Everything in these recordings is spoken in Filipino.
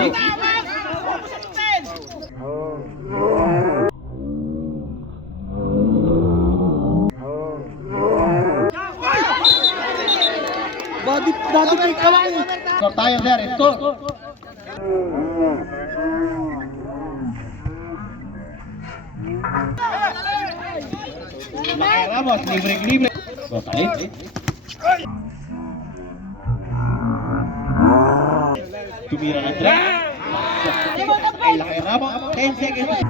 Solid. Body pick ka lang eh. Score tayo, sir. Score. Lakay Ramos, libre. Solid. Tumira ng drag. Ay, Lakay Ramos. 10 seconds.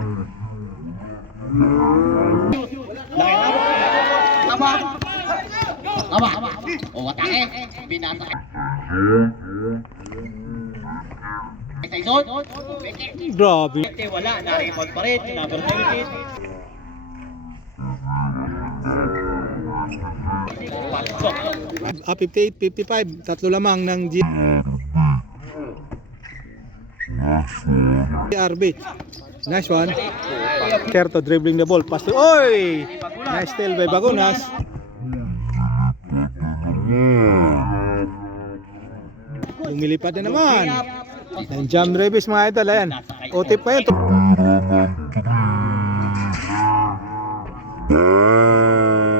Lakay Ramos. Aba. O, atake. Binasa. Tyson. Grabe. Wala. Na-rebound pa rin. Number 17. Pasok. 58, 55. Tatlo lamang ng RB. Nice one. Kerto dribbling the ball. Pass to, oy! Nice steal by Bagunas. Lumilipad na naman. Ang jam Revis mga idol. Ayan. O-tip pa yun.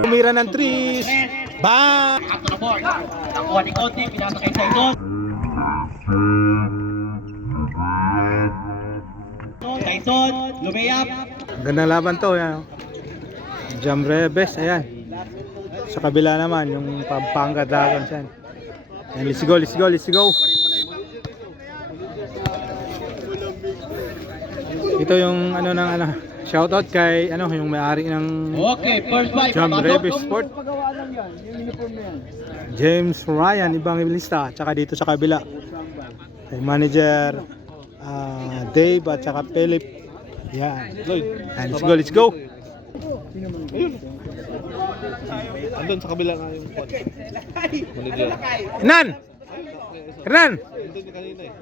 Tumira ng 3. Bang! Ato na board. Nakuha ni Conti. Pinasa kay Tyson. Tyson. Lumiyap. Gandang laban to. Ayan. Jam Revis. Ayan. Sa kabila naman yung Pampanga Dragons. Ayan. Ayan. Let's go. Ito yung shoutout kay yung may-ari ng Okay, first fight. Jam Revis Sport. James Ryan, ibang ibilista, tsaka dito sa kabila kay manager Dave at tsaka Philip. Yan. And let's go. Ayun. Andun sa kabila nga yung pod. Manager. Nan! Andun yung kanina eh.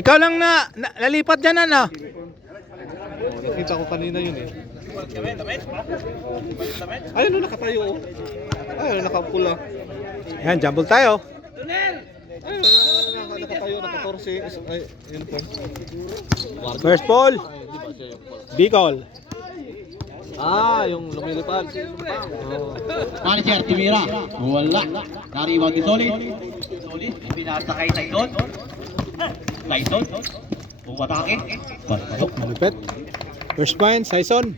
Ikaw lang lalipat dyan Oh, nakita ko kanina yun eh. Ayun, nakatayo oh. Ayun, nakapula. Yan, jumble tayo. Ayun, nakatayo, naka-torse. Ay, yun po. First ball. Bicol. Yung lumilipad. Oh. Manager, Timira. Wala. Nariwan ni Solid. Pinasa kay Tyson. Umatake. Pasok. Malupit. First point, Saison.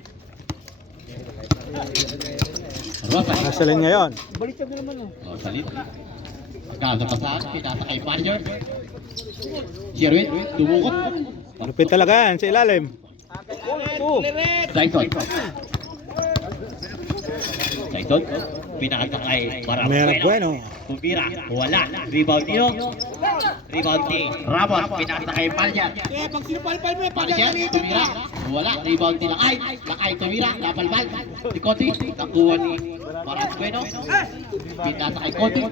Rosa. Nasa lane ngayon. Solid. Pagkasa pasahan. Pinasa kay manager. Sherwin. Tumukot. Malupit talaga yan sa ilalim. Tyson. Pinasa kay Meron bueno. Tumira. Wala. Rebound niyo. Rebound ni Ramos. Pinasa kay manager. Manager. Tumira. Wala. Rebound ni Lakay. Tumira. Napalbal. Si Conti. Nakuha ni Maras Bueno. Pinasa kay Conti.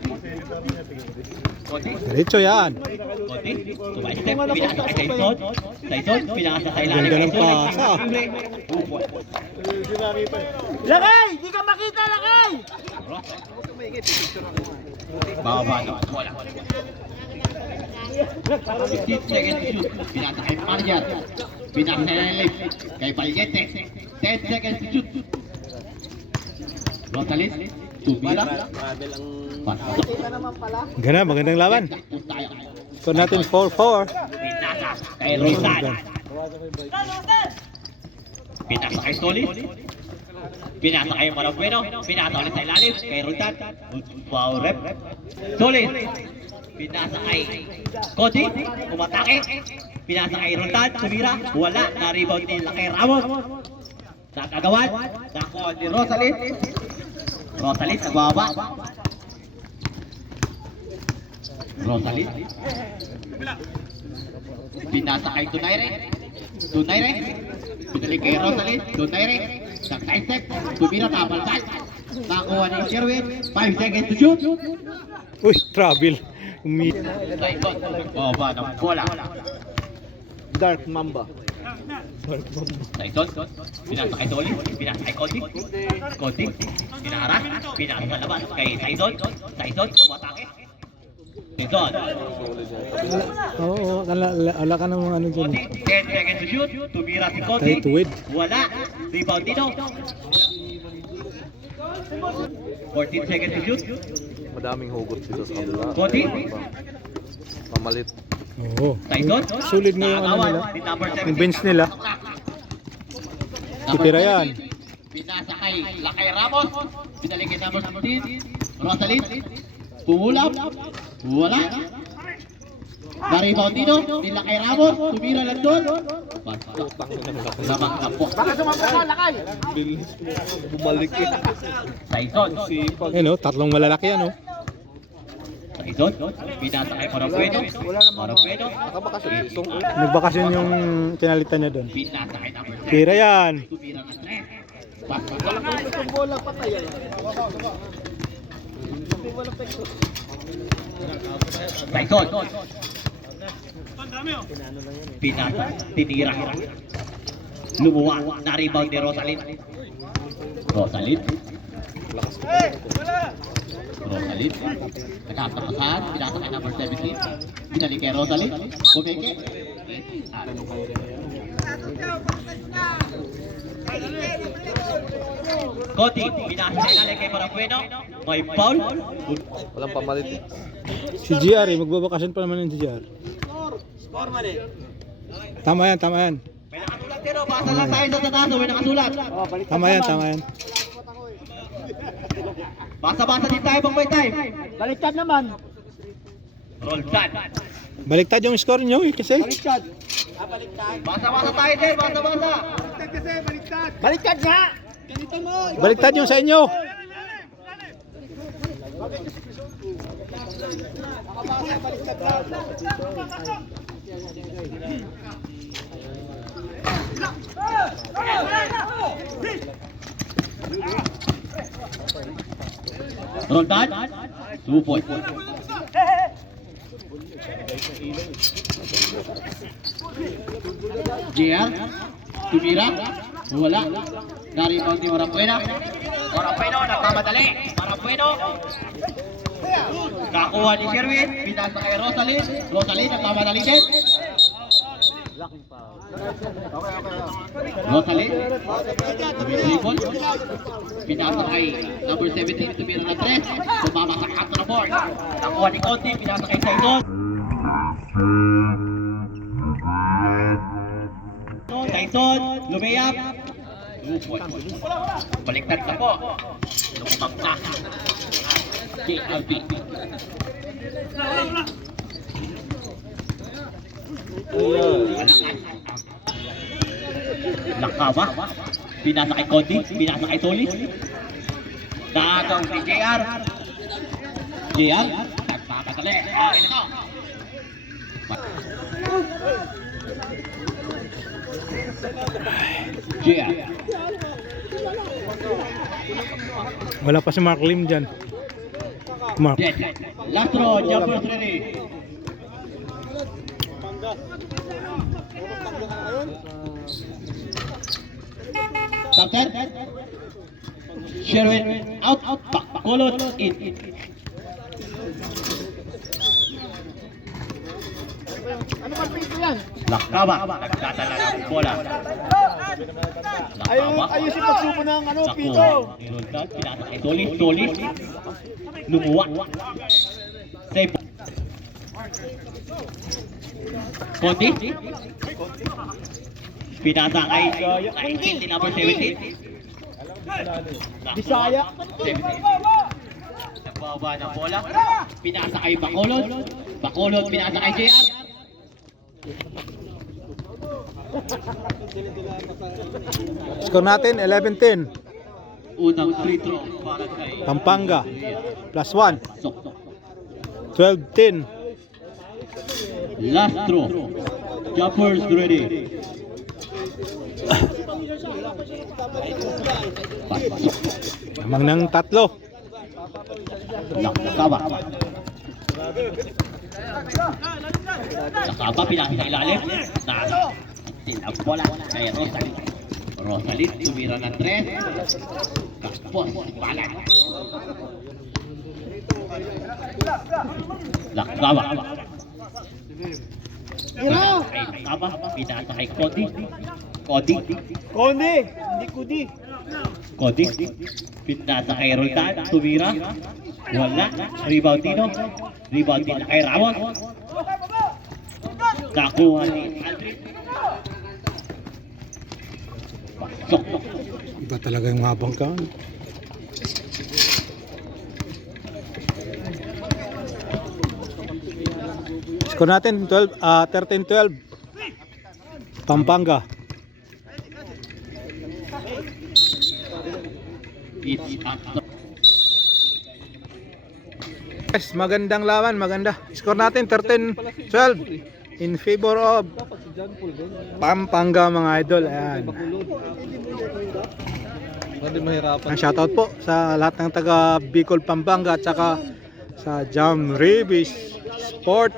Diretso yan. Conti. Tumay-step. Pinasa kay Tyson. Pinasa kay Lalay. Ganda ng pasa. Lakay! Di ka makita, Lakay! Baba na. Wala. 15 seconds shoot. Pinasa kay manager. Pinasa kay Valiente. 10 seconds shoot. Rosalis. Tumira. Pasok. Ganda, magandang laban. Score natin 4-4. Pinasa kay Rosan. Pinasa kay Solid. Pinasa kay Marabueno. Pinasa ulit sa ilalim kay Rosan. Wow, rep. Solid. Pinasa kay Cody. Umatake. Pinasa kay Rosan. Tumira. Wala. Na-rebound ni Lakay Ramos. Nakagawan. Nakuha ni Rosalis. Nagbaba. Rosalis. Pinasa kay Tunaire. Pinalik kay Rosalis. Tunaire. Nag-sidestep. Tumira. Tapalbal. Nakuha ni Sherwin. 5 seconds to shoot. Uy, trouble. Tyson. Baba ng bola. Dark Mamba. Tyson. Pinasa kay Dolly. Pinasa kay Conti. Pinara. Pinasa sa labas kay Tyson. Umatake. Tizon. Oo, wala ka namang ano dyan. Cody, 10 seconds to shoot. Tumira si Cody. Tight with. Wala. Rebound dito. 14 seconds to shoot. Madaming hugot dito sa kabila. Cody. Mamalit. Oo. Tyson. Sulit nga yung ano Nakakawan. nila. With number 17. Yung bench nila. Number Titira yan. 17, Pinasa kay Lakay Ramos. Pinalik kay number 16. Rosalind. Pumulap. Wala. Na-rebound dito. Ni Lakay Ramos. Tumira lang doon. Lamang kapo. Baka sumabra ka, lakay. Bilis mo. Bumalik eh. Tyson. Sipag. Ayun, tatlong malalaki yan, oh. Tyson. Pinasa kay Marapueno. Marapueno. Nakabakasyon yung isong. Nagbakasyon yung pinalitan niya doon. Pinasa kay number 7. Tira yan. Tumira ng 3. Itong bola, patay yan. Tyson. Pinasa. Tinira. Lumuwa. Na-rebound ni Rosalind. Rosalind. Rosalind. Nagkatakasan. Pinasa kay number 17. Pinalik kay Rosalind. Pumeke. Cody. Pinasa kay Lalay kay Marapueno. May foul. Walang pamalit eh. Si GR, eh. Magbabakasyon pa naman yung GR. Tama yan, tama yan. May nakasulat pero basa lang tayo sa taas. May nakasulat. Tama yan, tama yan. Basa-basa din tayo pag may time. Baliktad naman. Roll time. Baliktad yung score nyo, eh, kasi. Baliktad. Basa-basa tayo din. Basa-basa. Baliktad nga. Baliktad yung sa inyo. Roll time. 2 points. JR. Tumira. Wala. Na-rebound ni Marapueno. Marapueno nagmamadali. Marapueno. Kakuha ni Sherwin. Pinasa kay Rosalind. Rosalind nagmamadali din. Rosalind. Dribble. Pinasa kay number 17. Tumira ng 3. Sumama sa half na board. Nakuha ni Conti. Pinasa kay Saidon. Tyson, lumiyap. 2 points. Baliktad ka po. Lumabak na. KLB. Nakawa. Pinasa kay Conti. Pinasa kay Solis. Nakagaw ni JR. JR. Nagpapatali. Akin ako. JR. Wala pa si Mark Lim dyan. Mark. Dead. Last throw. Jumpers ready. Captain. Sherwin. Out. Bakulot. In. Ano ba pito yan? Lakawa. Nagtatala ng bola. Lakawa. Ayusin pagsubo ng ano, pito. Nakuha. Nirultad. Pinasa kay Solis. Lumuwa. Save. Conti. Pinasa kay 19 number 17. Bisaya. 17. Nagbaba ng bola. Pinasa kay Bacolod. Bacolod pinasa kay JR. Score natin, 11-10. Unang free throw para kay Pampanga. Plus 1. Sok. 12-10. Last throw. Jumpers ready. Pasok. Namang ng tatlo. Nakawa. Nakaba pinasa sa ilalim. Tinap bola kay Rosalind. Rosalind tumira ng 3. Kapos. Balan. Lakaba. Lakaba, pinasa kay Cody. Cody. Hindi kudi. Cody. Pinasa kay Roldan, tumira. Wala. Rebound dito. Rebound din kay Ramos. Nakuha ni Aldrin. Pasok. Iba talaga yung mga bangka. Score natin 13-12. Pampanga. It's up. Yes, magandang laban, maganda. Score natin 13-12 in favor of Pampanga mga idol. Ayan. Hindi mahirapan. Ang shoutout po sa lahat ng taga Bicol, Pampanga at saka sa Jam Revis Sport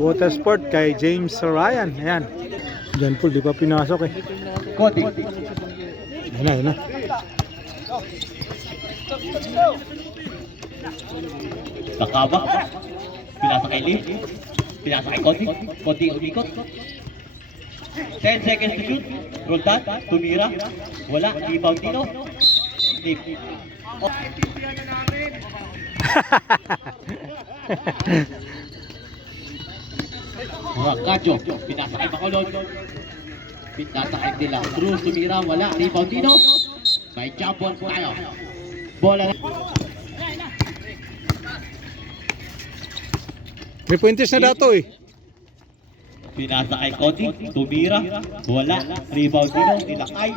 Water Sport kay James Ryan. Ayan. Diyan po, di pa pinasok eh. Cody. Ayan na, ayan na. Lakaba. Pinasa kay Lee. Pinasa kay Cody. Cody umikot. 10 seconds to shoot. Roldan, tumira. Wala. Rebound dito. Deep. Rakajo. Pinasa kay Bacolod. Pinasa kay Dila. Cruz, tumira. Wala. Rebound dito. May jump ball tayo. Bola na. 3 pointers na dato eh. Pinasa kay Cody, tumira, wala, rebound dito, nilakay.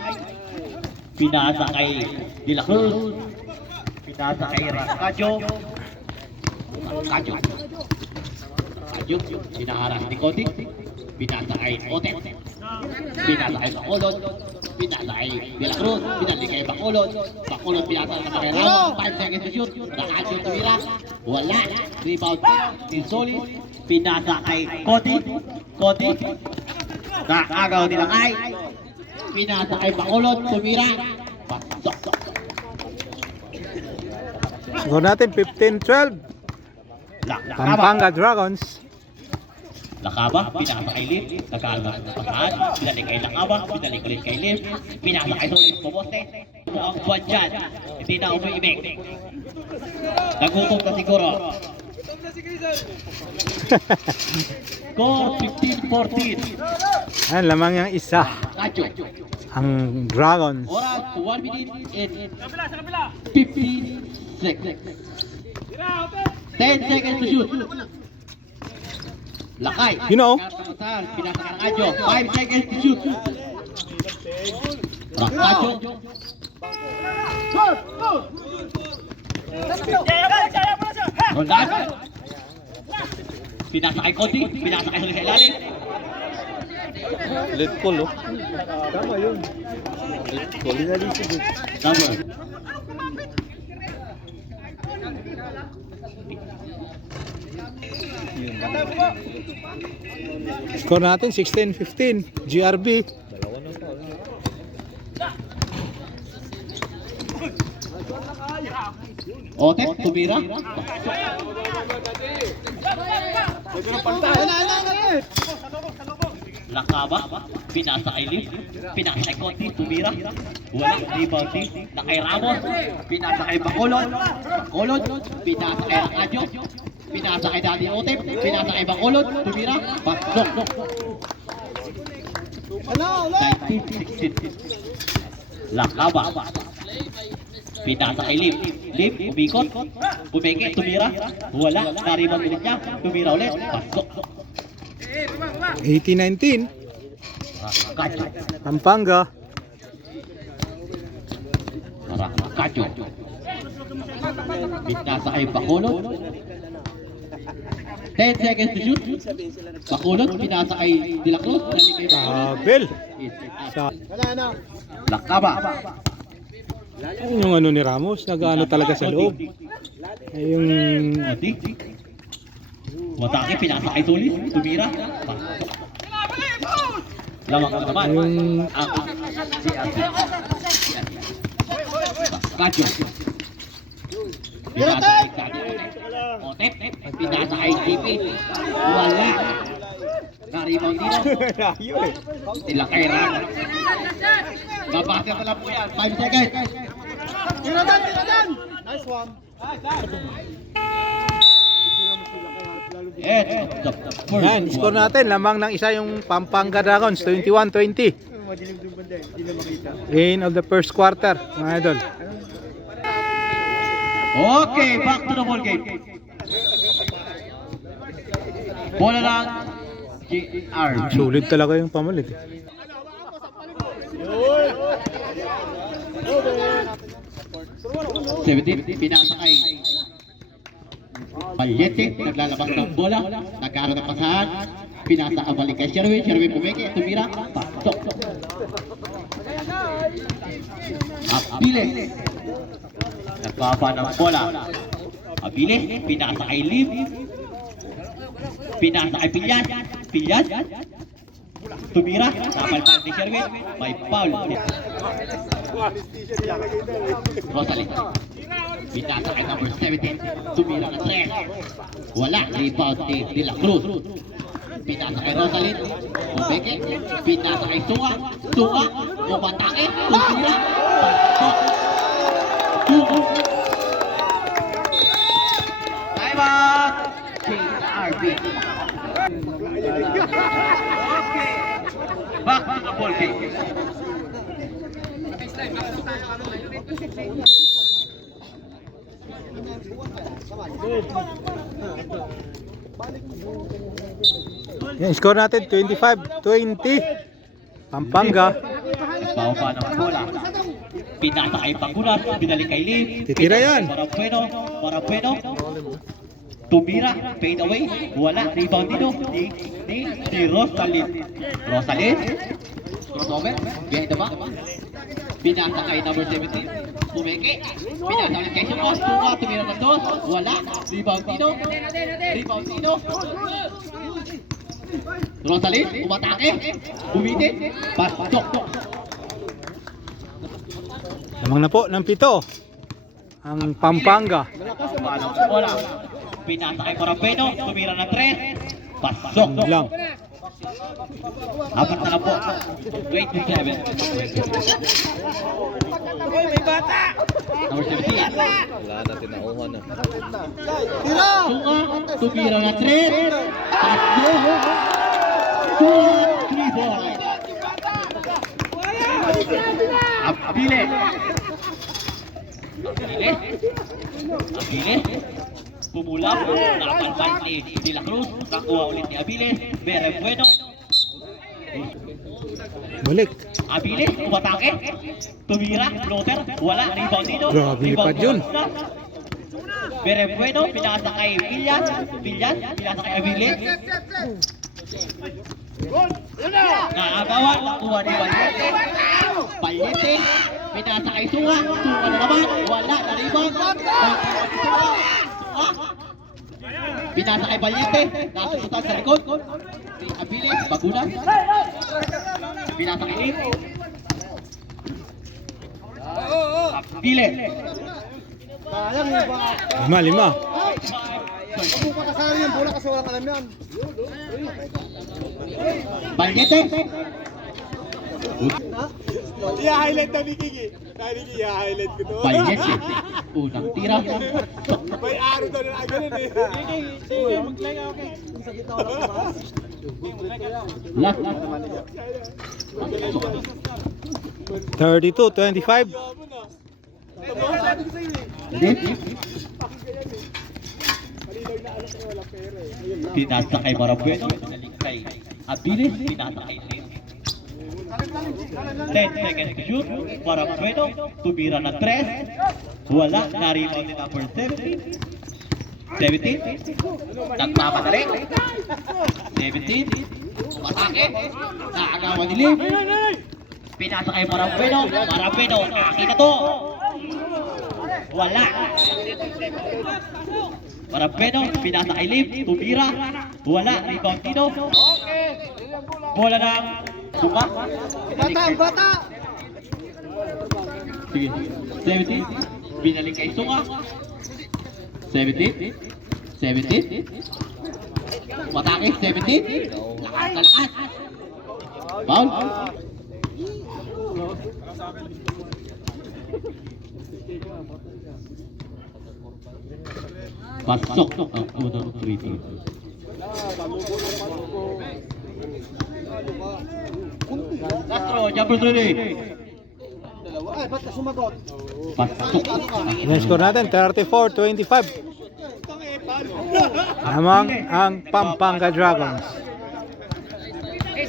Pinasa kay De La Cruz, pinasa kay Rakajo. Rakajo, pinaharap ni Cody, pinasa kay Otet, pinasa kay Bacolod, pinasa kay De La Cruz, pinali kay Bacolod, Bacolod pinasa kay Ramos, 5 seconds to shoot, Rakajo tumira, wala, rebound ni Solis, pinasa kay Cody, nakagaw nila kay, pinasa kay Bacolod, tumira, pasok. Score natin 15-12. Pampanga Dragons. Lakaba, pinasa kay Lim, nagkaalas ng pasahan, pinalik kay Lakaba, pinalik ulit kay Lim, pinasa kay Solis Poposte, ang buwan dyan, hindi na umiimik. Nagutom na siguro. Score 15-14. Ayan, lamang yung isa. Kacho. Ang Dragons. Oras 1 minute and 15 seconds. 10 seconds to shoot. Lakay. You know. Pinasa kay Rakajo. 5 seconds to shoot. Rakajo. Roldan. Pinasa kay Cody. Pinasa kay Solis sa ilalim. Late call, oh. Tama yun. Late call. Number. Score natin 16-15. GRB. Otet, tumira. Lakaba, pinasa kay Lim, pinasa kay Conti, tumira. Wala, rebound din. Nakay Ramos, pinasa kay Bacolod. Pinasa kay Rakajo. Pinasa kay Daddy Otep, pinasa kay Bacolod, tumira. Pasok. 19-16. Lakaba. Pinasa kay Lim, umikot, pumeke, tumira, wala, naribang ulit niya, tumira ulit, pasok. 18-19. Kacho, Pampanga. Kacho. Pinasa kay Bacolod. 10 seconds to shoot. Bacolod, pinasa kay De La Cruz, pinalik kay Bacolod. Bell. Sa Lakaba. yung ano ni Ramos, nag-ano talaga sa loob. Ay, yung Watake, pinasa kay Solis, tumira. Lamang na naman. yung Kacho. Pinasa kay Daddy Otet. Pinasa kay JP. Wala. Na-rebound dito. Layo eh. Sila kay Ran. Babasa na lang po yan. 5 seconds. Nice one. And the first Yan, score one. natin. Lamang ng isa yung Pampanga Dragons, 21-20. Madilim yung banda eh. Hindi na makita. In of the first quarter, mga idol. Okay, back to the ball game. Bola lang. JR. Sulit talaga yung pamalit. 17, pinasa kay Palyete, naglalabas ng bola, nagkaroon ng pasahan, pinasa ang balik kay Sherwin, Sherwin pumeke, tumira, pasok. Abile, nagpapa ng bola. Abile, pinasa kay Liv, pinasa kay Pilyan, Pilyan, tumira, napalpan ni Sherwin, may foul. Rosalie, pinasa kay number 17, tumira na 3. Wala, rebound ni De La Cruz. Pinasa kay Rosalie, Ubeke, pinasa kay Sunga, Sunga, umatake, tumira, pasok. Time out! JRB. Back to the ball game. Yan, score natin 25-20. Pampanga. Nagbawa ng bola. Pinasa kay Pangulas, binalik kay Lim. Titira yan. Para bueno. Tumira, fade away. Wala, rebound dito. Ni Rosalyn. Rosalyn. Crossover, behind the back. Pinasa kay number 17. Tumeke. Pinasa ulit kay Sumas. Tumira ng 2. Wala, rebound dito. Rebound dito. Rosalyn, umatake. Bumitin. Pasok. Lamang na po ng 7. Ang Pampanga. Paano bola? Pinasa kay Corapeno, tumira na 3. Pasok. Lang. Apat na lang po. 27. Hoy, may bata! Number 17. Wala natin nauhan na. Sunga, tumira na 3. Pasok. 2, 3 ball. Abile. Abile. Pumulap. Napalpan ni De La Cruz. Nakuha ulit ni Abile. Very bueno. Balik. Abile, umatake. Tumira, floater. Wala, rebound dito. Grabe, lipad yun. Very bueno. Pinasa kay Villan. Pinasa kay Abile. Naagawan, nakuha ni Palyete. Palyete, pinasa kay Sunga. Sunga na naman, wala, na-rebound. Pinasa kay Palyete, nasusutan sa likod. Si Abile, bagunan. Pinasa kay Lim. Abile. 5. Huwag ka kasali yung bola kasi walang alam yan. Palyete. I-highlight daw ni Kiki. Dahil Kiki, i-highlight ko to. Palyete. Unang tira. May araw daw na ganun eh. Kiki, mag-like ako kay. Last. 32-25. Pinasa kay Marabueno, pinalik kay Abilis, pinasa kay Lim. 10 seconds to shoot, Marabueno, tumira na 3. Wala, na-rebound ni number 17. 17, nagmamadali. 17, umatake, naagawan ni Lim. Pinasa kay Marabueno, akin na to. Wala. Marabueno, pinasa kay Lim, tumira, wala, rebound dito. Bola ng Sunga. Bata! Sige, 17, binalik kay Sunga. 17. 17. Matake, 17. Lakas na lakas. Foul. Pasok ang unang free throw. Castro, jumper 3. Pasok. Yung score natin, 34-25. Lamang ang Pampanga Dragons.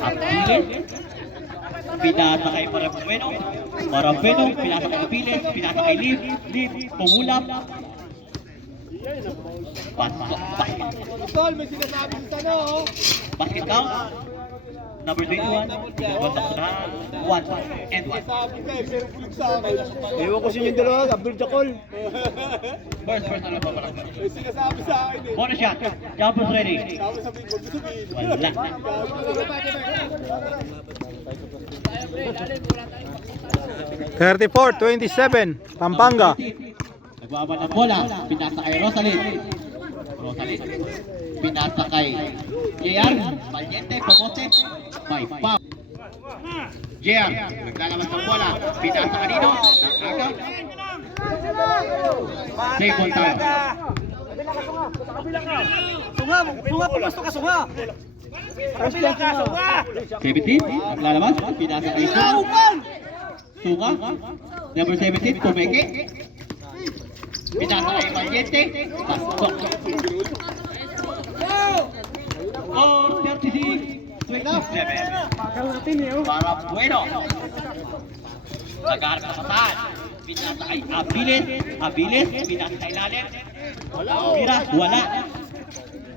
Apiles. Pinasa kay Marapeno. Marapeno, pinasa kay Apiles. Pinasa kay Liv. Liv, pumulap. Pasok. Basket. Tol, may sinasabi sa tanong. Basket count. Number 21. 1 and 1. Sabi ka, pero kulig sa akin. Ewan ko sa inyo dalawa, Abdul Jakol. First na lang pa pala. May sinasabi sa akin eh. Bonus shot. Jumper ready. Sabi sabihin ko, gusto sabihin. Wala. 34-27, Pampanga. Nagbabal ng bola. Pinasa kay Rosalyn. Pinasa kay JR. Valiente, Pocote. By foul. JR. Naglalabas ng bola. Pinasa kanino. Nakaga. Save ball tayo. Sunga, pumasto ka, sunga. 17. Naglalabas. Pinasa kay Sunga. Number 17. Pumeke. Pinasa kay Valiente. Pasok. Oh, 36-27. Para Bueno. Nagharap na pataan. Pinasa kay Apiles. Apiles. Pinasa kay Lalim. Mira. Wala.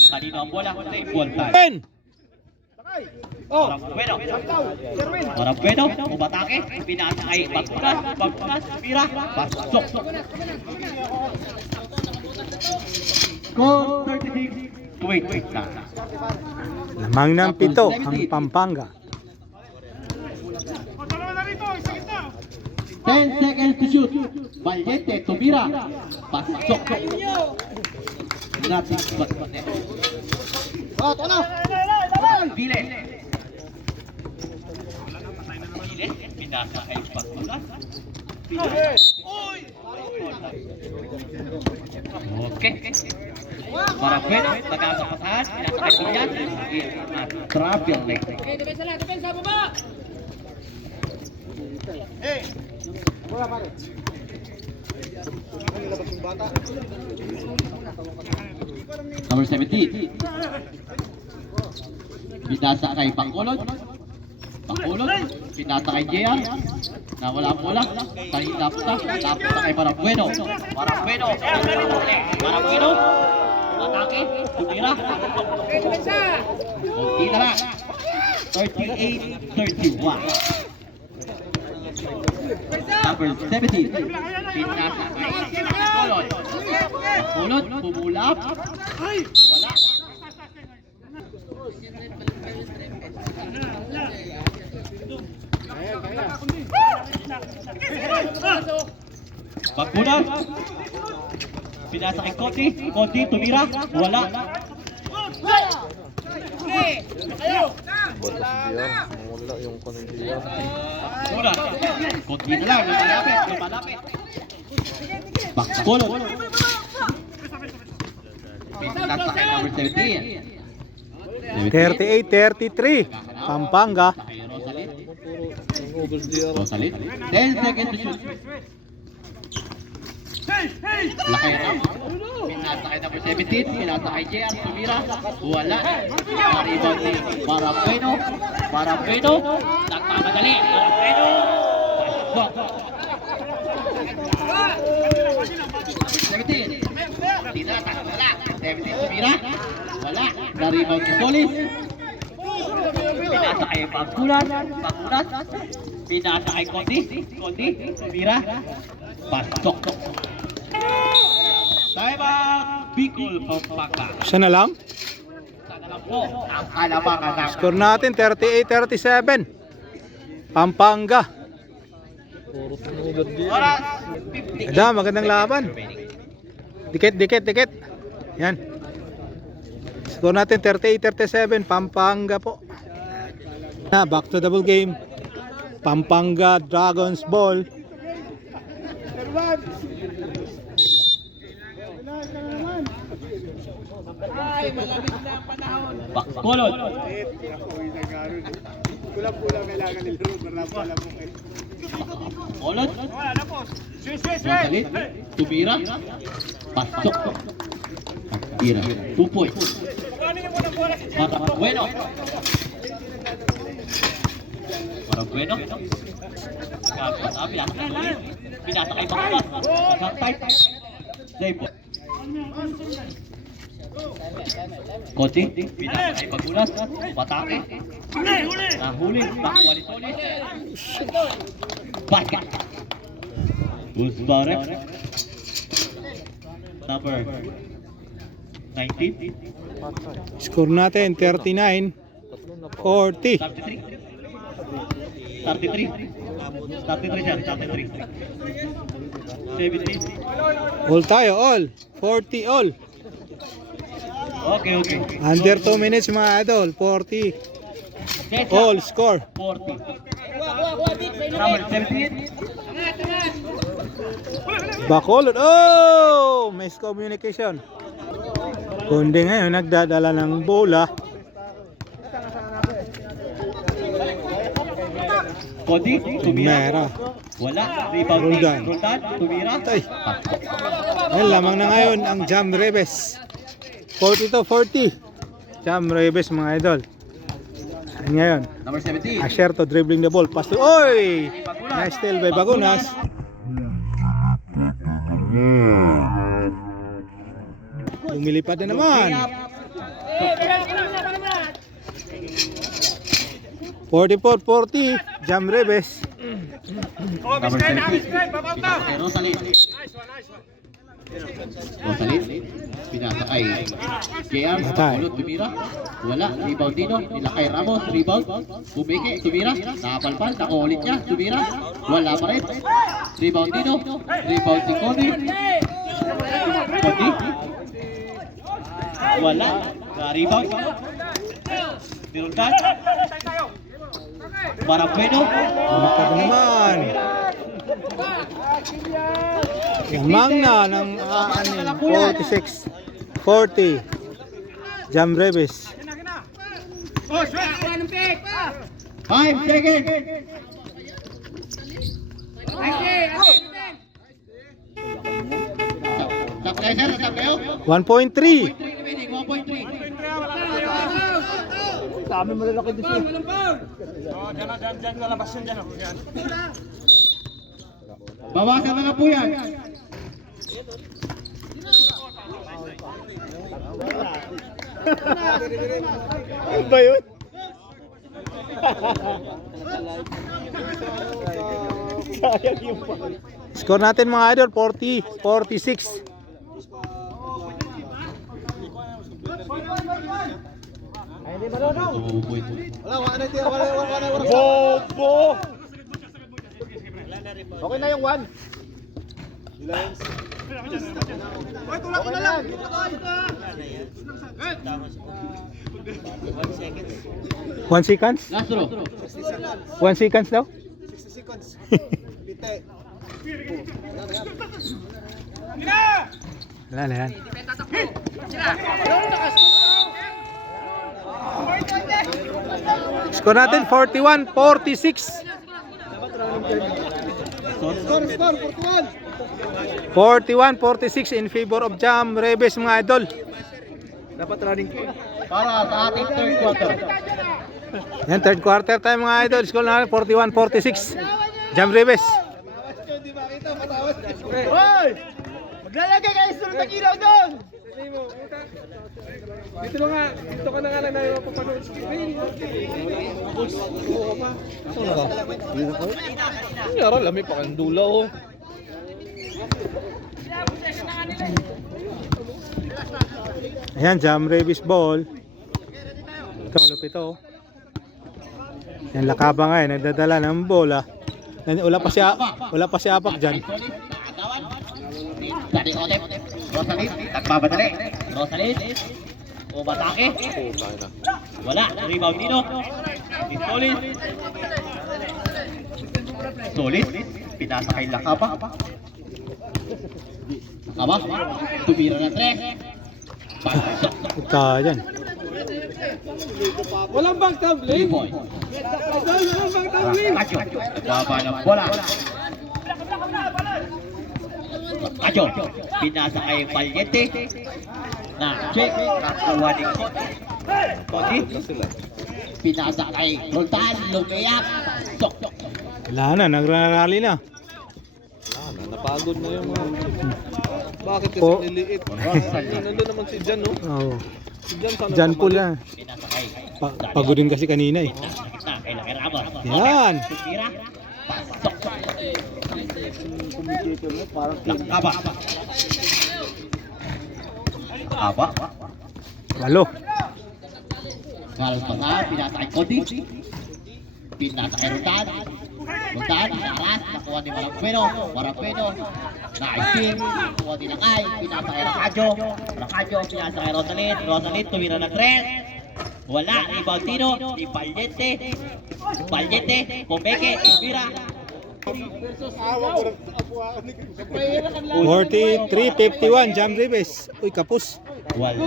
Kanino ang bola? Save ball time. Para Bueno. Para Bueno. Umatake. Pinasa kay Pagpunas. Pagpunas. Mira. Pasok. Score 36-28 na. Lamang ng 7 ang Pampanga. 10 seconds to shoot. Valiente, tumira. Pasok. Nothing but net. Biles. Biles, pinasa kay Pagpunas. Okay. Para Bueno, nagkakapasahan. Pinasa kay Pillan. Travel leg. Number 17. Pinasa kay Pangkulot. Pinasa kay JR. Nawala ang bola. Tahin laputa. Laputa kay Marabueno. Marabueno. Atake. Tumira. Kunti na lang. 38-31. Number 17. Pinasa kay Pangkulot. Pangkulot. Pumulap. Wala. Pagpunas. Pinasa kay Conti, tumira. Wala. Wala yung kanilya. Wala. Conti na lang. Lumalapit. Pagpulot. Pinasa kay number 17. 38-33, Pampanga. Kay Rosalyn. Overgear. Rosalyn. 10 seconds to shoot. Laki na. Pinasa kay number 17. Pinasa kay JR. Tumira. Wala. Rebound ni Marabueno. Nagmamadali. Marabueno. Pasok. 17. Tinata. Wala. 17. Tumira. Wala. Na-rebound ni Solis. Pinasa kay Pagpunas. Pinasa kay Conti. Tumira. Pasok. Time out. Bicol, Pampanga. Isa na lang. Sana lang po ang kalamangan ng Score natin, 38-37, Pampanga. Puro overgear. oras. 58. Ada, magandang laban. Dikit. Yan. Score natin 38-37, Pampanga po. Back to double game. Pampanga Dragons ball. Bakulod. Kulang-kulang kailangan nilaro. Marami mo kayo. Bakulod. Rosalit. Tumira. Pasok. Tira. 2 points. Mata Bueno. Para Bueno. Pinasa kay Bakulas. Tight. Save. Koti, pinasa kay Bakulas. Patake. Nahuli. Bakulit-ulit. Basket. Usbarek. Number 19. Score natin 39-40. 33 sir, 33. 17. All tayo, all. 40 all. Okay. Under 2 minutes mga idol. 40 all score. 40. Number 17. Bacolod. Oh! Miscommunication. Kundi ngayon nagdadala ng bola. Kodi, tumira. Mera. Wala. Rebound. Roldan. Tumira. Ay. Yan lamang na ngayon ang Jam Rebes. 40-40. Jam Rebes mga idol. Yan ngayon. Number 17. Asherto dribbling the ball. Pass to. Oy! Nice steal by Bagunas. Lumilipad na naman. 44-40. Jam Rebes. Number 17. Kay Rosalit. Rosalit. Pinasa kay JR. Bakulod, tumira. Wala. Rebound dino. Nila kay Ramos. Rebound. Bumiki. Tumira. Nakapalpal. Nakuulit niya. Tumira. Wala pa rin. Rebound dino. Rebound si Cody. Cody. Wala. Rebound. Tirulkan. Para Bueno. Lumipad na naman. Lamang na ng 46-40. Jam Rebes. 5 seconds. Tap kayo sir, tap kayo. 1.3. 3 remaining, 1.3. Dami malalaki dito. Diyan ka labas yun dyan. Bawasan na lang po yan. Ano ba yun? Score natin mga idol 40-46. Bobo! Okay na yung 1. Hoy, tulak ko na lang. 1 seconds? Last row. 1 seconds daw? 60 seconds. Pite. Wala na yan. Score natin 41-46. Score, 41. 41-46 in favor of Jam Rebes mga idol. Dapat running ko. Para sa ating third quarter. Yan, third quarter time mga idol. Score natin 41-46. Jam Rebes. Hindi makita, matawad. Hoy! Maglalagay kayo sa ng ilaw doon! Dito nga, dito ka na nga lang na yung papanood screen. Ang yara, lamig pa kang dulaw. Ayan, Jam Rebes ball. Ito, malupit ito. Yan, Lakaba nga eh, nagdadala ng bola. Wala pa si Apak dyan. Dali Otep. Rosalit, nagbabatali. Rosalit, umatake. Wala, rebound dito. Solid. Solid, pinasa kay Lakaba. Lakaba, tumira na 3. Pasok. Ika yan. Walang bang 3 tabling? point. Walang bang tabling? Kacho, nagbaba ng bola. Kacho, pinasa kay Valiente. Na check, nakuha ni Cody. Pinasa kay Roldan, lumayak. Sok. Wala na, nagrarally na. Napagod na yung mga... Bakit kasi Po. niliit? Rosalie. Nandun naman si Jan, no? Oo. Si Jan sana Diyan po lang. Pinasa kay Pagodin kasi kanina eh. Nakita kay Laki Ramos. Yan. Tumira. Pasok. Lakaba. Lakaba. Walo. Galang pa sa pinasa kay Cody. Pinasa kay Roldan. Roldan, inaras. Nakuha ni Marapeno. Marapeno. Naisin. Nakuha ni Lakay. Pinasa kay Rakajo. Rakajo, pinasa kay Rosalit. Rosalit, tumira ng 3. Wala. Rebound Tino. Ni Valiente. Valiente. Pomeke. Tumira. 43-51, Jam Ribes. Uy, kapos. Wala.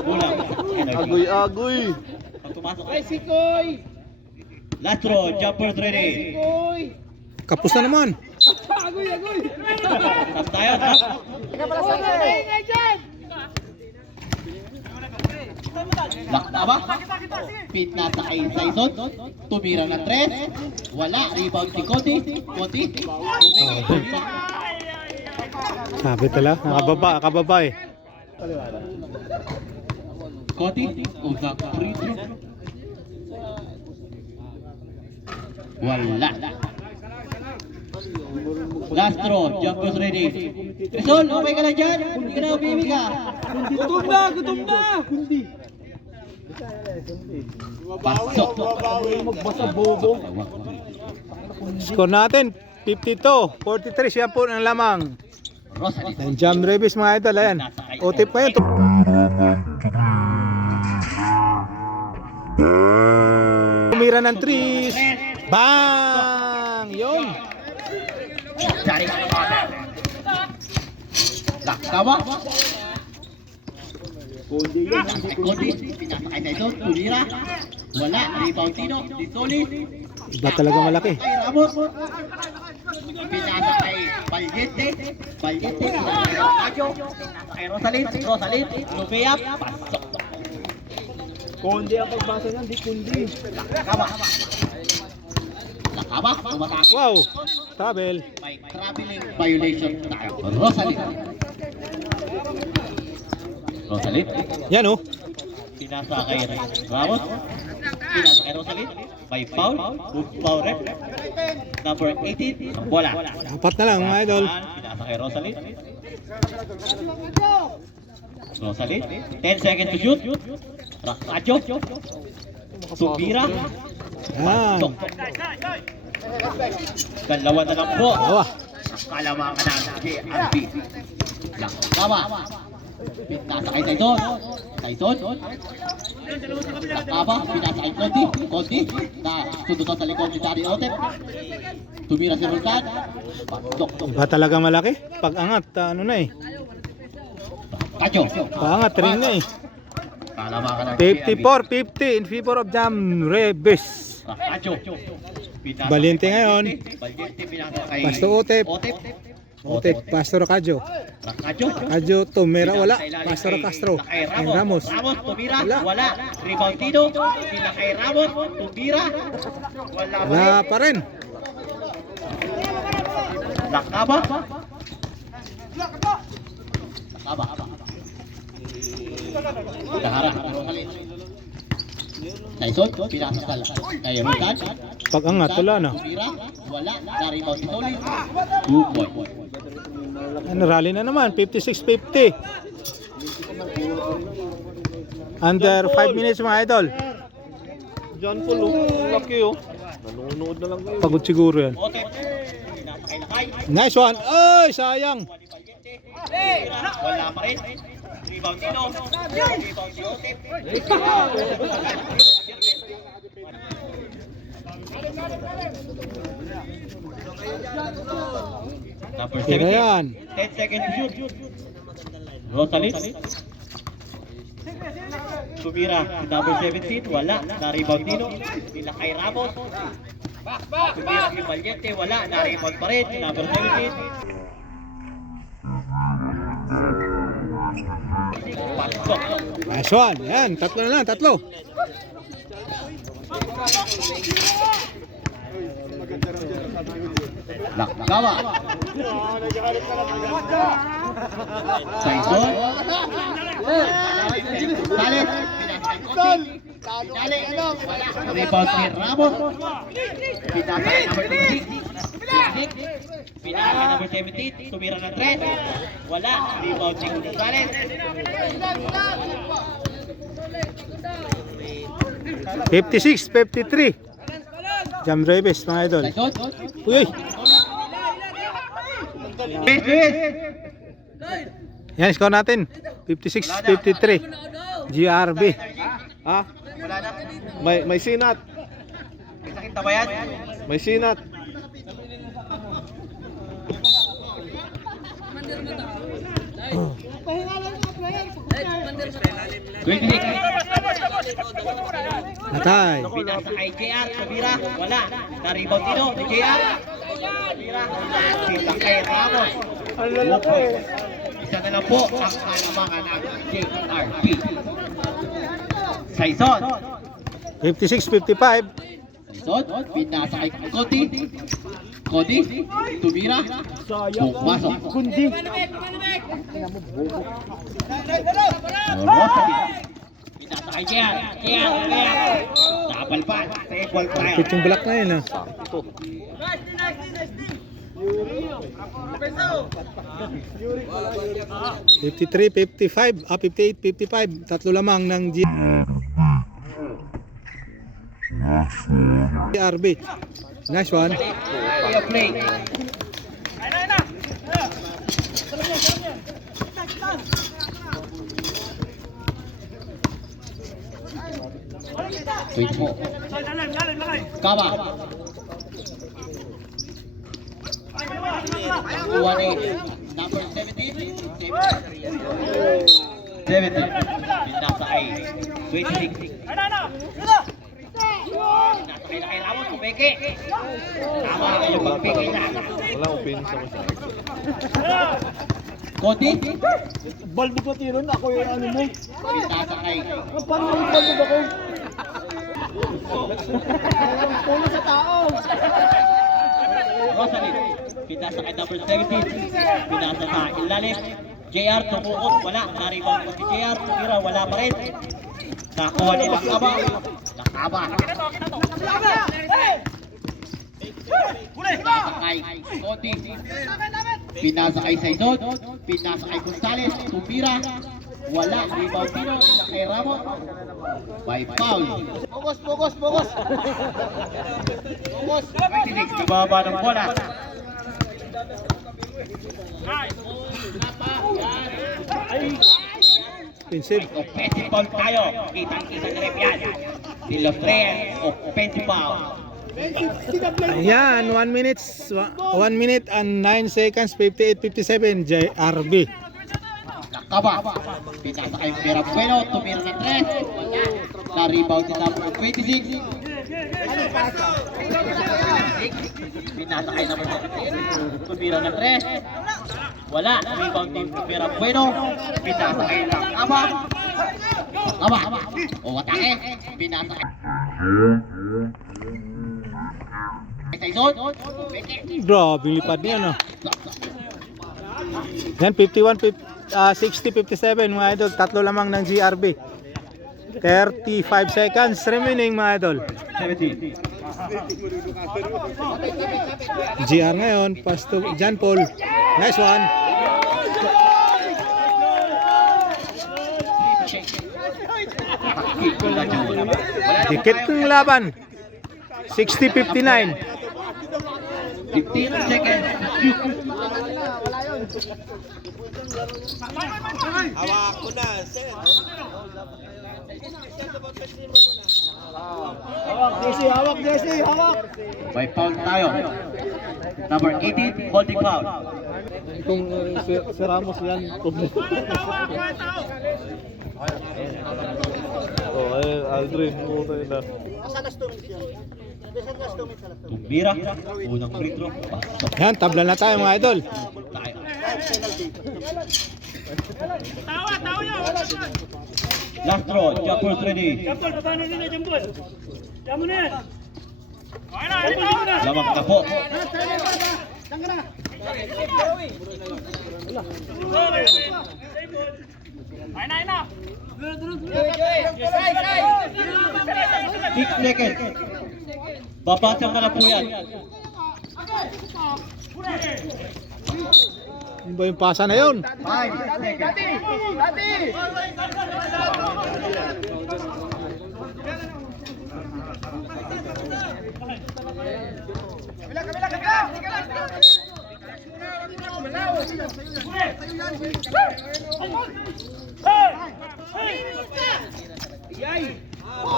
Kulang. Energy. Agoy! Pag tumasok Ay, ay si Koy! Lastro, jumper ready. Koy! Kapos na naman. Agoy! Tap tayo, tap. Ingay dyan! Lakta ba? Pinasa kay Saison. Tumira ng 3. Wala. Rebound si Cody. Cody. Tumira. Sabi tala, nakababa eh. Cody. Usap 3. Wala. Lastro, jumpers ready. Rizal, okay ka na dyan? Hindi ka na umimig ka. Gutom na! Gutom na! Pasok. Magbasa bobo. Score natin, 52-43. Siya po ang lamang. Rosalie. Ang Jam Ribes mga idol, ayan. O-tip pa yun. Tumira ng 3. Bang! Yun. Dari. Lakta ba? Cody. Pinasa kay Saison. Tumira. Wala. Rebound Tino. Di Solid. Iba talaga malaki. Kay Ramos. Pinasa kay Valiente. Valiente. Pinasa kay Rakajo. Pinasa kay Rosalit. Rosalit. Lumayap. Pasok. Kundi ang pagbasa niyan, di kundi. Lakaba. Lakaba. Tumatake. Wow! Tabel. May traveling violation tayo. Rosalit. Rosalit. Yan oh. Pinasa kay Ramos. Pinasa kay Rosalit. May foul. Foul rep. Number 18. Ang bola. Apat na lang mga idol. Pinasa kay Rosalit. Rosalit. 10 seconds to shoot. Rakajo. Tumira. Yan. Dalawa na lang po. Dalawa. Kalamangan na JRB. Lakaba. Pinasa kay Saison. Saison. Lakaba. Pinasa kay Cody. Cody. Na sundutan sa likod ni Dari Otep. Tumira si Roldan. Pasok. Iba talaga malaki. Pag angat, ano na eh. Kajo. Paangat rin na eh. Kalamangan na 54-50 in favor of Jam Ribes. Kajo. Valiente ngayon. Valiente pinasa kay Pasto Otep. Otep. Otep, Pastor Kajo. Kajo. Kajo, Tumira, wala. Pastor Castro. Kay And Ramos. Ramos, tumira, Wala. wala. Rebound Tino, pila kay Ramos, tumira. Wala pa Wala rin. pa rin. Lakaba. Lakaba. Kahara. Saison, pinasa sa kay Rutan. Pag angat, wala na. Tumira, wala. Na-rebound si Solid. 2 point. Ano, rally na naman. 56-50. Under 5 minutes mga idol. Jan Paul, oh. Laki, oh. Nanonood na lang kayo. Pagod siguro yan. Otep. Pinasa kay Lakay. Nice one. Ay, sayang. Wala pa rin. Rebound Tino. Rebound si Otip. Number Sino 17. yan? 10 seconds to shoot. Rosalis. Tumira si number 17. Wala. Na-rebound Tino. Nilakay Ramos. Tumira si Valiente. Wala. Na-rebound pa rin. Si number 17. Pasok. Nice one. Yan, tatlo na lang, tatlo. Lakgawa. Saison. Salit. Dali. Rebound ni Ramos. Pinasa kay number 26. Pinasa kay number 17. Tumira ng 3. Wala. Rebound ni Gonzales. 56-53. Jam Revis, mga idol. Saison. Uy, Yes. yan, score natin. 56-53. GRB. Ha? Wala na. May sinat. May sakit na ba yan? May sinat. Oh. 26. Natay. Pinasa kay JR. Tumira. Wala. Na-rebound Tino. Ni JR. Tumira. Sita kay Ramos. Isa na lang po ang kalamangan ng JRP. Saison. 56-55. Saison. Pinasa kay Cody. Tumira. Pumasok. Rosalie. Pinasa kay JR. Napalpan. Sa equal time. Pitong black na yun, ah. Ito. 53-55. 58-55. Tatlo lamang ng GRB. Nice one. Play. Wait po. Kawa. 1-8. Number 17. 17. Pinasa kay 26. Pinasa kay Ramos. Pumeke. Tama yung pagpeke na. Wala akong pin sa masyado. Cody. Balbo ko tiron, ako yung ano mo. Pinasa kay Paano yung balbo ako? Pulo sa tao. Rosalie. Pinasa kay number 17. Pinasa sa ilalim. JR tumuot. Wala. Na-rebound ko si JR. Tumira. Wala pa rin. Nakuha ni Lakaba. Pinasa kay Cody. Pinasa kay Saison. Pinasa kay Gonzales. Tumira. Wala. Rebound Tino. Pinasa kay Ramos. By foul. Bogos. 26. Ibaba ng bola. Offensive. Offensive foul tayo. Kitang-kita na rin yan. Si Los Reyes. Offensive foul. Ayan, 1 minute and 9 seconds, 58-57, JRB. Lakaba. Pinasa kay Mirabueno. Tumira ng 3. Na-rebound si number 26. Pinasa kay number 26. Tumira ng 3. Wala. Rebound ni Mirabueno. Pinasa kay Lakaba. O atake. Pinasa kay Saison. Grabe, lipad niya, no? Yan, 60-57, mga idol. Tatlo lamang ng GRB. 35 seconds remaining, mga idol. 17. GR ngayon, pass to John Paul. Nice one. Dikit ng laban. 60-59. 15 seconds. Hawak ko na, sir. Hawak, Jesse, hawak. May foul tayo. Number 18, holding foul. Kung si Ramos yan, oh, ay, Aldrin, puta yun na. Tumbira, unang free throw. Pasok Yan, tabla na tayo mga idol. tayo. Last throw, jumpers ready. Lamang na po. Six seconds. Babasang na po yan. Ano ba yung pasa na yun? 5 seconds.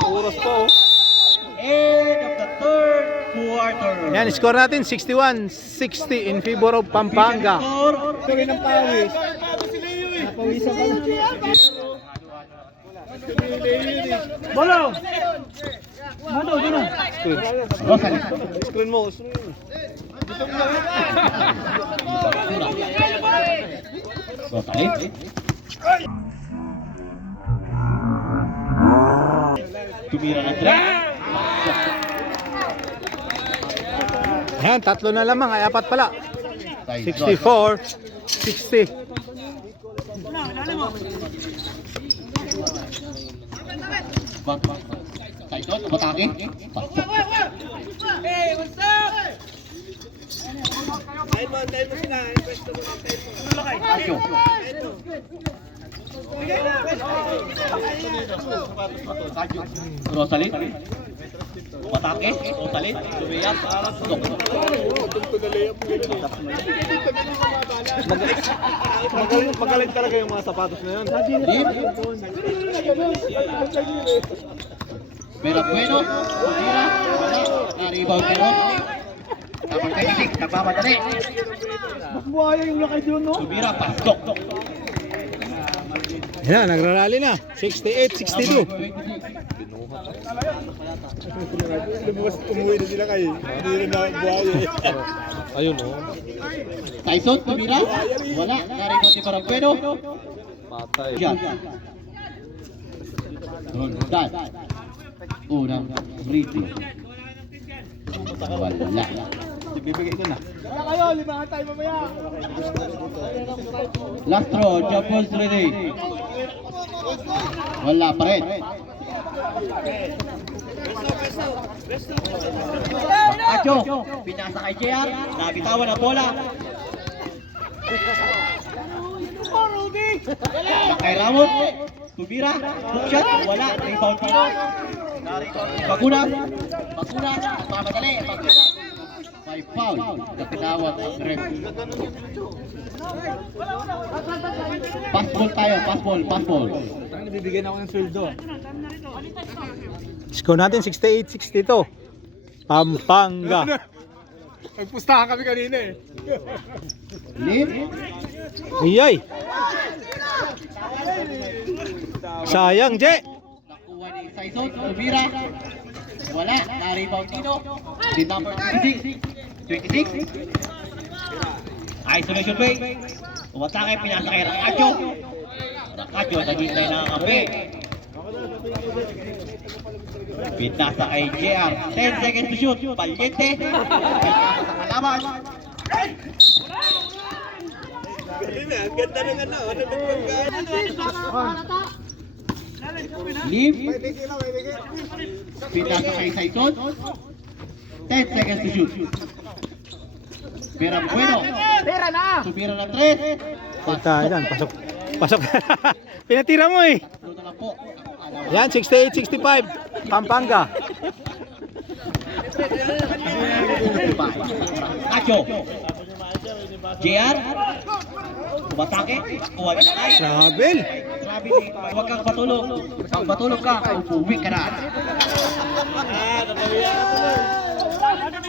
Oras pa, oh. End of the third quarter. Yan, score natin 61-60 in favor of Pampanga. Score, Gawin ng pawis. Napawisan ka na. Bolo! Mano, dito. Rosalie. Screen mo, screen. Rosalie. Tumira ng drag. Yan, tatlo na lamang, ay apat pala. 64-60. Saison, batake. Pasok. Adyo. Rosalie. Batake. Rosalie. Lumiyap. Pasok. Magaling talaga yung mga sapatos na yun. Deep. Pero bueno. Tira. Wala. Na-rebound pero. Number 26. Nagmamadali. Buhaya yung lakay doon, no? Tumira. Pasok. Yan, nagrarally na. 68-62. Lumabas, umuwi na sila kayo. Hindi rin na buhaya. Ayun, oh. Tyson, tumira. Wala. Na-rebound ni Parambueno. Patay. Diyan. Roldan. Unang free throw. Wala. Bibigay ko na. Wala kayo, limahan tayo mamaya. Last throw, jumpers ready. Wala pa rin. Acho, pinasa kay JR, nabitawan ang bola. Kay Ramos, tumira, hook shot, wala, rebound pa. Pagunas, pamadali, may foul, napinawag ang ref. Passball tayo, passball. Nabibigyan ako ng sweldo. Score natin 68-62. Pampanga. Nagpustahan kami kanina eh. Lim, Iyay. Sayang, Je. nakuha ni Saison, tumira. Wala, na-rebound dito. Si number 26. Isolation way. Umatake, pinasa kay Rakacho. Rakacho, naghintay na ang kampi. Pinasa kay JR. 10 seconds to shoot. Valiente. Pinasa sa kalaban. Ganda ng ano, Lim. Pinasa kay Saison. 10 seconds to shoot. Pero bueno. Pera na! Tumira ng 3. Punta, yan. Pasok. Pinatira mo eh. Ito na lang po. Yan, 68-65. Pampanga. Acho. JR. Tumatake. Kuha ka na ay. Travel. Grabe, huwag kang patulog. Pag matulog ka, uuwi ka na.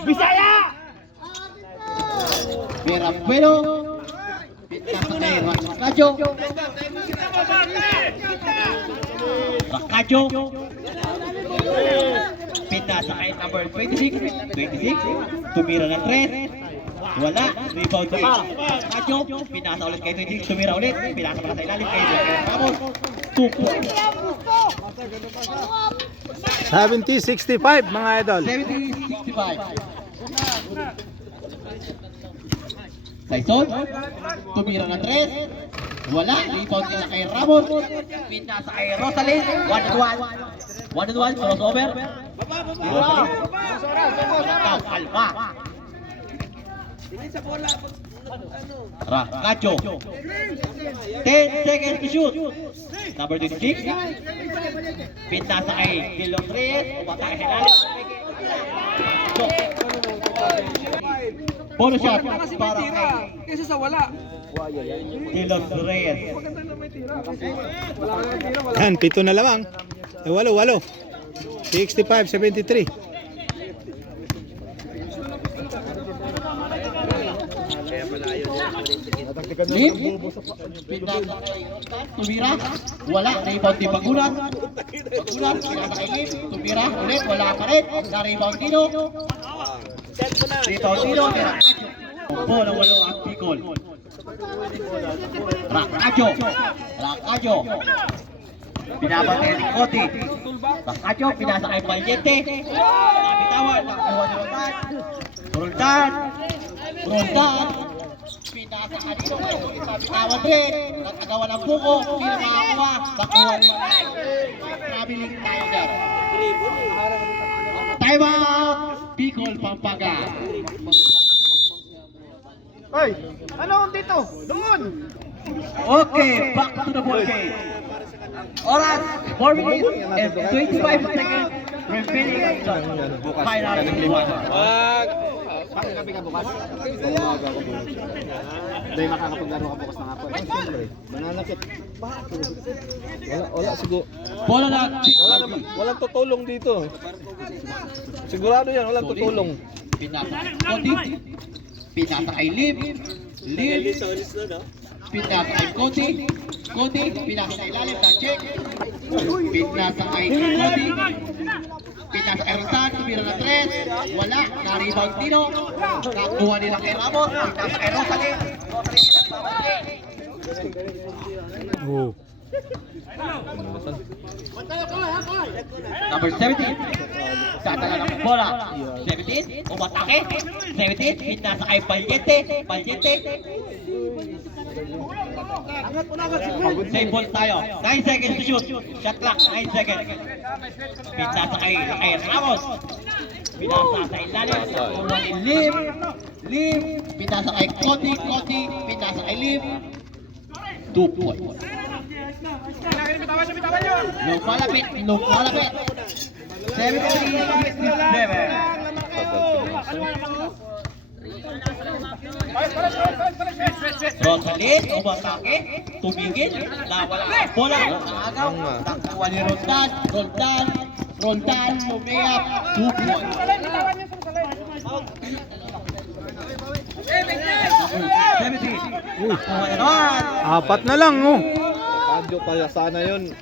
Bisaya! Vera Bueno. Pinasa kay Rakajo. Rakajo. Pinasa kay number 26. 26. Tumira ng 3. Wala. Rebound pa. Rakajo. Pinasa ulit kay 26. Tumira ulit. Pinasa pa sa ilalim kay Ramos. 2 points. 70-65 mga idol. 70-65. Saison, tumira ng 3. Wala, rebound nila kay Ramos. Pinasa kay Rosalyn. 1-1. 1-1, crossover. Rosalyn. Kalma. Rakacho. 10 seconds to shoot. Number 26. Pinasa kay Gilong Reyes. Umata kay Hilal. Bonus shot para kay Kaysa sa wala. Gilong Reyes. Yan, 7 na lamang. 8. 65-73. Lim. Pinasa kay Tumira. Wala. Rebound ni Bagulat. Bagulat. Pinasa kay Lim. Tumira. Ulit. Wala pa rin. Na-rebound Tino. Rebound Tino. Bola walo ang Bicol. Rakajo. Rakajo. Binabati ni Coti. Rakajo. Pinasa kay Valiente. Nabitawan. Nakuha ni Roldan. Roldan. Roldan. Pinasa ka dito. Nabitawan din. Nagagawa ng buko. Hindi na makakuha. Nakuha ni Roldan. Traveling tayo dyan. Time out. Bicol, Pampanga. Hoy! Ano dito? Doon! Okay, back to the ball game. Oras, 4 minutes and 25 seconds remaining sa final quarter. Bakit gabi ka bukas? Umaga ako bukas. Dahil makakapaglaro ka bukas ng hapon. Siyempre. Mananakit. Wala siguro. Bola na. Walang tutulong dito. Sigurado yan, walang tutulong. Pinasa kay Cody. Pinasa kay Lim. Lim. Pinasa kay Cody. Cody. Pinasa kay Lalim. Check. Pinasa kay Cody. Pinasa kay Rosan. Tumira na 3. Wala. Na-rebound Tino. Nakuha nila kay Ramos. Pinasa kay Rosalyn. Rosalyn nagbabalik. Oh. Number 17. Tatala ng bola. 17. Umatake. 17. Pinasa kay Valiente. Valiente. Same ball tayo. 9 seconds to shoot. Shot clock. 9 seconds. Pinasa kay Ramos. Pinasa sa ilalim. Lim. Lim. Pinasa kay Cody. Cody. Pinasa kay Lim. 2 points. Lumalapit. Lumalapit. 73-67. Rosalyn, umatake, tumigil, nawala ang bola, naagaw, nakuha ni Roldan, Roldan, lumiyap, 2 points. Number 70, nakuha na naman. 4 na lang, oh. Kadyo kaya sana yun.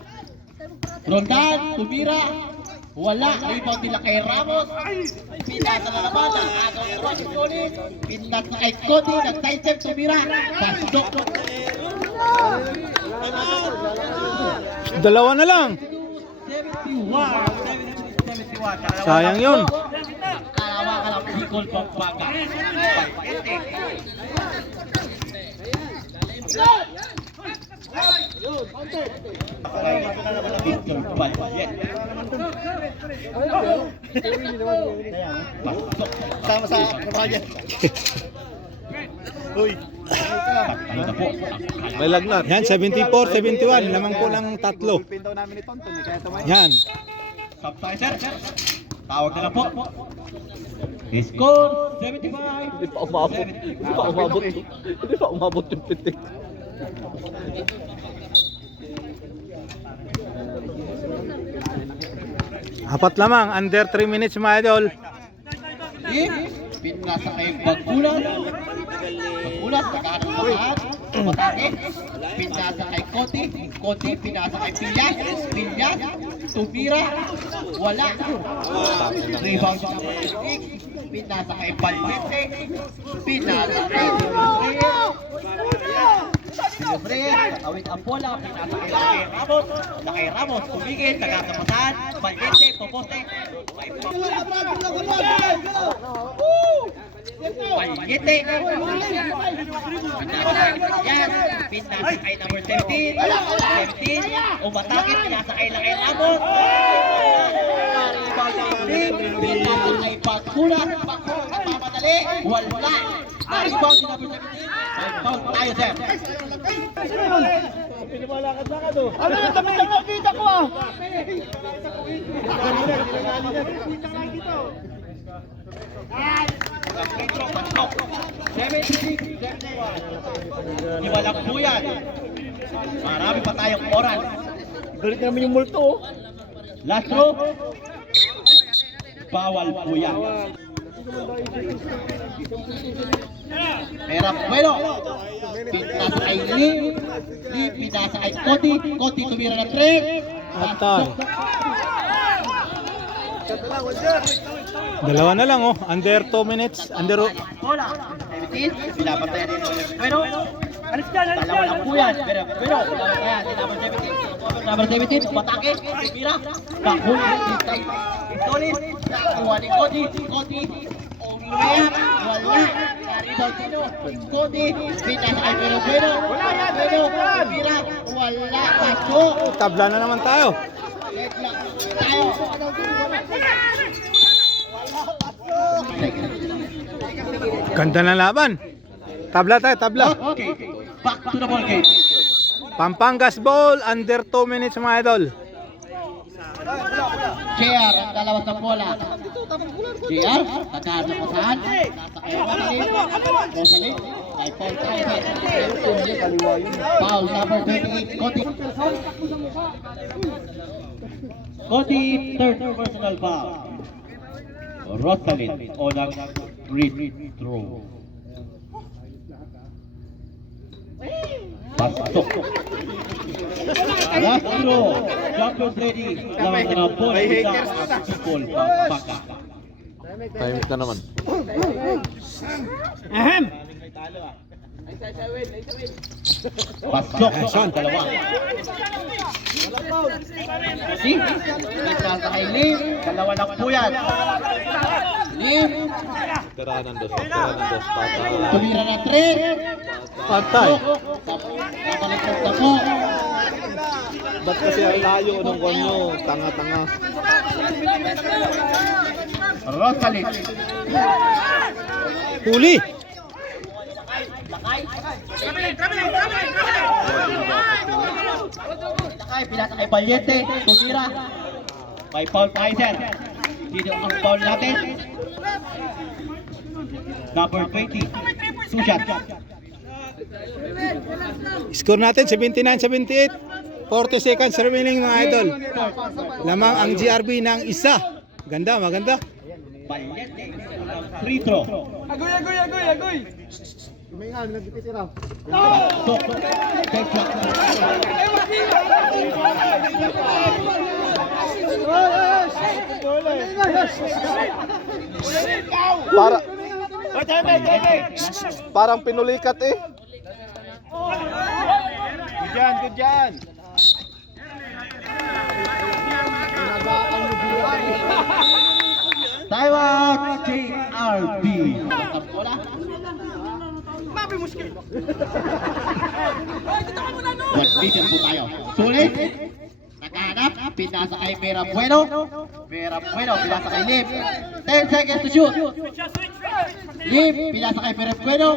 Roldan, tumira, wala, rebound nila kay Ramos. Pinasa na naman ang agaw ni Roger Solis. Pinasa kay Cody, nag-tight tumira. Pasdok. 2 na lang. 71. Sayang yun. Kalawa ka lang, Bicol, Pampanga. Mr. Baljet. Sama sa Kabayan. Uy! Ano na po? May lagnat. Yan, 74-71. Lamang po ng 3. Pintaw namin ni Tonton, kaya tumayo. Yan. Subsizer. Tawag na lang po. Score 75. Hindi pa umabot. Hindi pa umabot. Hindi pa umabot yung pitik. Apat lamang, under 3 minutes mga idol. Pinasa kay Bagbulas. Bagbulas, nakahanap Matakit. Pinasa kay Koti. Koti, pinasa kay Pilyas. Pilyas, tumira. Wala. Rebound sa pinasa kay Palmete. Pinasa kay Silibre. Awit ang bola. Pinasa kay Ramos. Lakay Ramos, tumigil. Nagkakapasahan. Palmete, poposte. Palmete. Yan, pinasa kay number 17. 17. Umatakit, pinasa kay Lakay Ramos. Pinasa kay Bagbulas. Bagbulas, nagmamadali. Wala. Rebound si number 17. Foul tayo, sir. Ano yung damit ang nakita ko ah? Di walang po yan. Marami pa tayong oras. Galit namin yung multo. Last throw. Bawal po yan. Pero bueno, pinasa kay Lim. Lim, pinasa kay Koti. Koti tumira na 3. Atay. Dalawa na lang oh, under 2 minutes, under Bola. 17, pinabantayan din. Bueno, dalawa lang po yan. Pero, pinabantayan din number 17. Number 17, umatake, tumira. Kahuli, Tolis, nakuha ni Koti. Koti, umiyak, wala. Rebound sino? Koti, pinasa kay Pero. Pero, tumira, wala. Pasok. tabla na naman tayo. Tayo. Ganda na laban. Tabla tayo, tabla. Okay, back to the ball game. Pampangas ball, under 2 minutes mga idol. JR ang dalawa sa bola. JR, nagkahan sa pasahan. Nasa kay Rosalie. May foul tayo. Foul number 28, Koti. Koti, third personal foul. Rosalie on ang free throw. Pasok. Last throw. Jumpers ready. Lawan na ng ball. Sa people. Pagpaka. Timing na naman. Pasok ang dalawa. See? Nasa kay Lim. Dalawa lang po yan. Lim. Tirahan ng dos. Tirahan ng dos. Patay. Tumira na 3. Patay. Nabaliktad na po. Ba't kasi ang layo ng konyo? Tanga-tanga. Rosalie. Huli. Lakay, pinasa kay Valiente. Tumira. May foul tayo, sir. Dito ang foul natin. Number 20. Sushot. Score natin 79-78. 40 seconds remaining mga idol. Lamang ang GRB ng isa. Ganda, maganda. Valiente. Free throw. Agoy! Kumingan, nagtitira. So, take shot. Parang pinulikat eh. Good dyan. Taiwan JRB. Bola. Nag-beaten po tayo. Sulit. Nakahanap. Pinasa kay Mera Bueno. Mera Bueno. Pinasa kay Lim. 10 seconds to shoot. Lim. Pinasa kay Mera Bueno.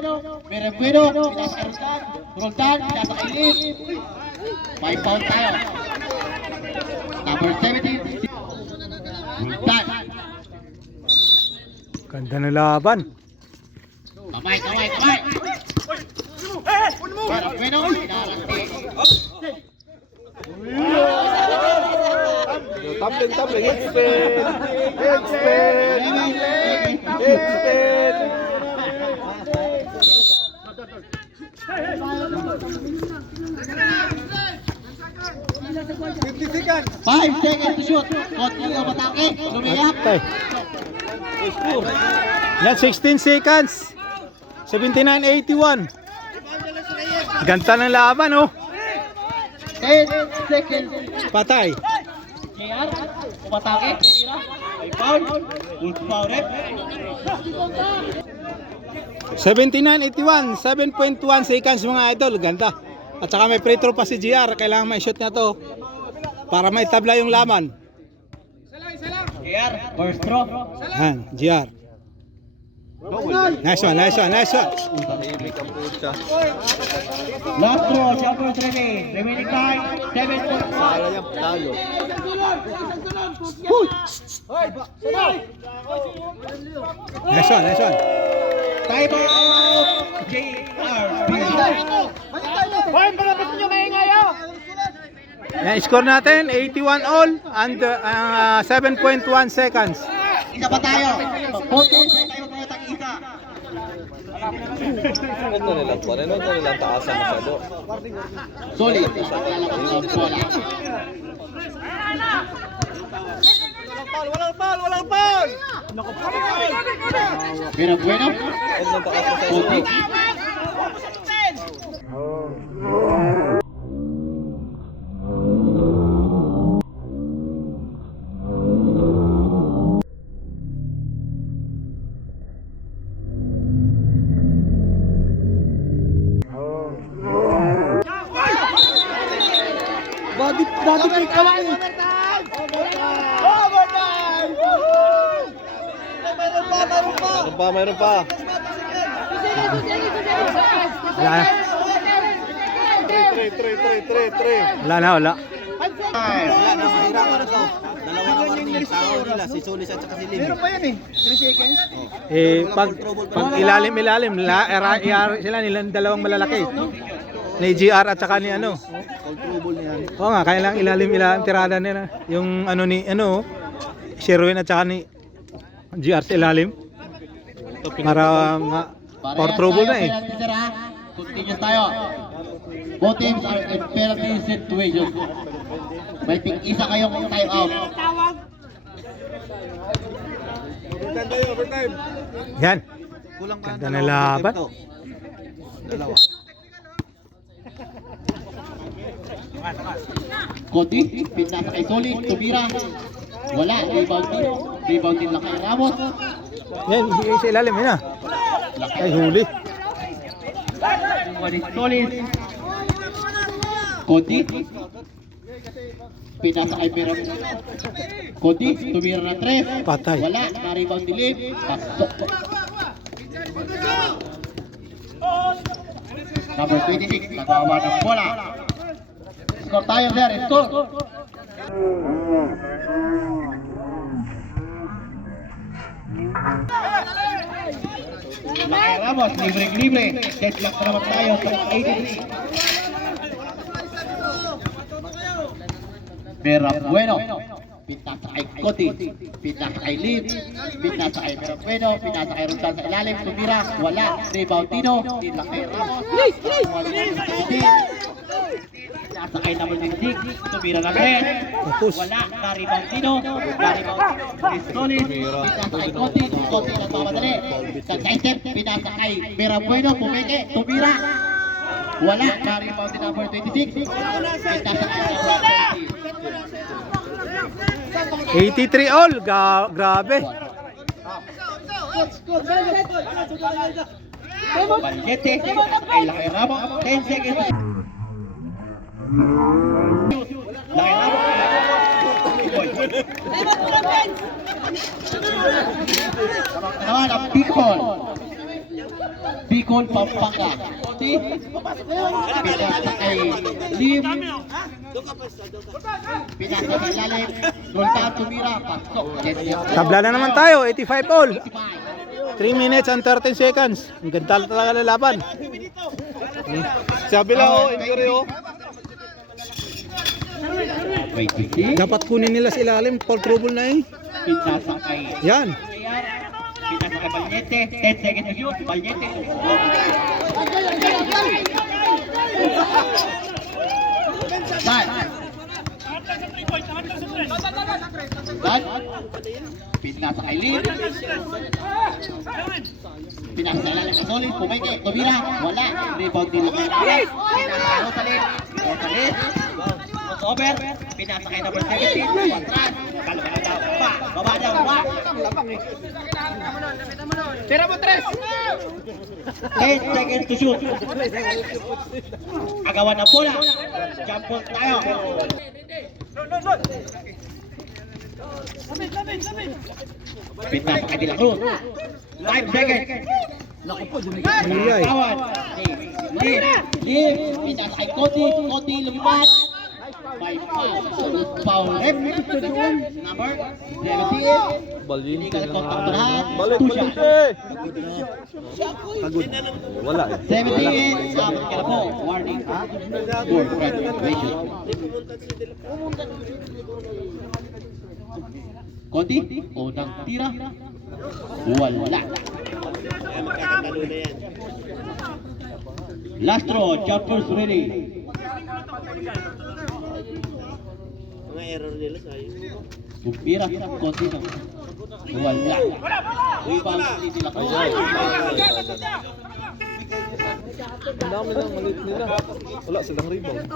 Mera Bueno. Pinasa kay Roldan. Roldan. Pinasa kay Lim. May foul tayo. Number 17. Roldan. Ganda na laban. Kamay, kamay, kamay! Pero bueno, pinarante. Tumbling, tumbling. Head spin. Head spin. Head spin. 5 seconds to shoot. Konti ang matake. Lumiyak. Okay. Yan, 16 seconds. 79-81. Ganda ng laban, oh. 10 seconds. Patay. JR, umatake. Tira. May foul. Good foul, rep. 79-81. 7.1 seconds mga idol. Ganda. At saka may free throw pa si GR. Kailangan may shoot niya to para may tabla yung laban. JR, first throw. Yan, GR. Nice one, nice one, nice one. Tahimik ang puta. Last throw, jumpers remain. Remaining time, 7.5. Sayang yung talo. Nice one, nice one. Time out. JR. Yan, score natin 81 all and 7.1 seconds. Isa pa tayo. Photos, tayo mga tag-isa. Ano nilang po? Ano nilang taasan masyado? Solid. Pero bueno. Ano nilang taas masyado? Okay. Body pick ka lang. Mayroon pa. Wala na. Three. Wala na, wala. Wala na, mahirapan na to. Dalawa na warning yung tao nila, si Solis at saka si Lim. Meron pa yan eh, 3 seconds. Pag ilalim, sila nilang dalawang malalaki. Ni GR at saka ni ano. All trouble na yan. Oo nga, kaya lang ilalim tirada nila. Yung ano ni, Sherwin at saka ni GR sa ilalim. Para for trouble na eh. Continuous tayo. Both teams are in penalty situation. May tig-isa kayong time out. Yan. Kulang pa Ganda na laban. Dalawa. Cody, pinasa kay Solid, tumira. Wala, rebound din. Rebound din lang kay Ramos. Yan, bigay sa ilalim yun ah. Ay, huli. Balik Solid. Cody. Pinasa kay Miram. Cody, tumira na 3. Patay. Wala, na-rebound dilim. Pasok. Number 26, nagawa ng bola. Score tayo, sir. Score. Lakay Ramos, libre-libre. Deadlock na naman tayo sa 83. Mera Bueno. Pinasa kay Cody. Pinasa kay Lim. Pinasa kay Mera Bueno. Pinasa kay Rondan sa ilalim. Tumira. Wala. Rebound Tino. Lakay Ramos. Pinasa kay number 26. Tumira na rin. Wala. Na-rebound Tino. Na-rebound Solis. Pinasa kay Cody. Cody nagmamadali. Nag-step. Pinasa kay Mera Bueno. Pumeke. Tumira. Wala. Na-rebound din number 26. Pinasa kay number 83 all. Grabe. Balgete. Kay Lakay Ramos. 10 seconds. Lakay Ramos. Naman ang Bicol. Bicol, Pampanga. Pinasa kay Lim. Pinasa kay Lalim. Roltan, tumira. Pasok. Tabla na naman tayo. 85 all. 3 minutes and 13 seconds. Ang ganda talaga lalaban. Sabi lang oh, injury oh. Wait, wait. Dapat kunin nila sa ilalim. Paul trouble na eh. Pinasakay. Yan. Pinasakay Balyete. 10 seconds to shoot. Balyete. Bad. Bad. Pinasakay Lin. Pinasakay lang sa solid. Pumayke. Tumira. Wala. Rebound nila. Pinasakay Rosalyn. Rosalyn. Crossover. Pinasakay number 17. Patras. Kalma na daw. Baba daw. Tira mo, Tres! 10 seconds to shoot. Agawan ng bola. Jump ball tayo. Pinasakay nila Cruz. 5 seconds. Iyay. Tawan. Liv. Pinasakay Cody. Cody lumipat. May foul. Number 17. Balyente Illegal contact na. lahat. Balik, Two shots. Balyente. Wala eh. 17. Sabot ka na po. Warning. For graduation. Cody. Unang tira. Wala. Last draw. Jumpers ready. Mga error nila sa'yo. Bumpira. Cody na. Wala. Rebound hindi nila. Ang dami lang maliit nila. Wala silang rebound.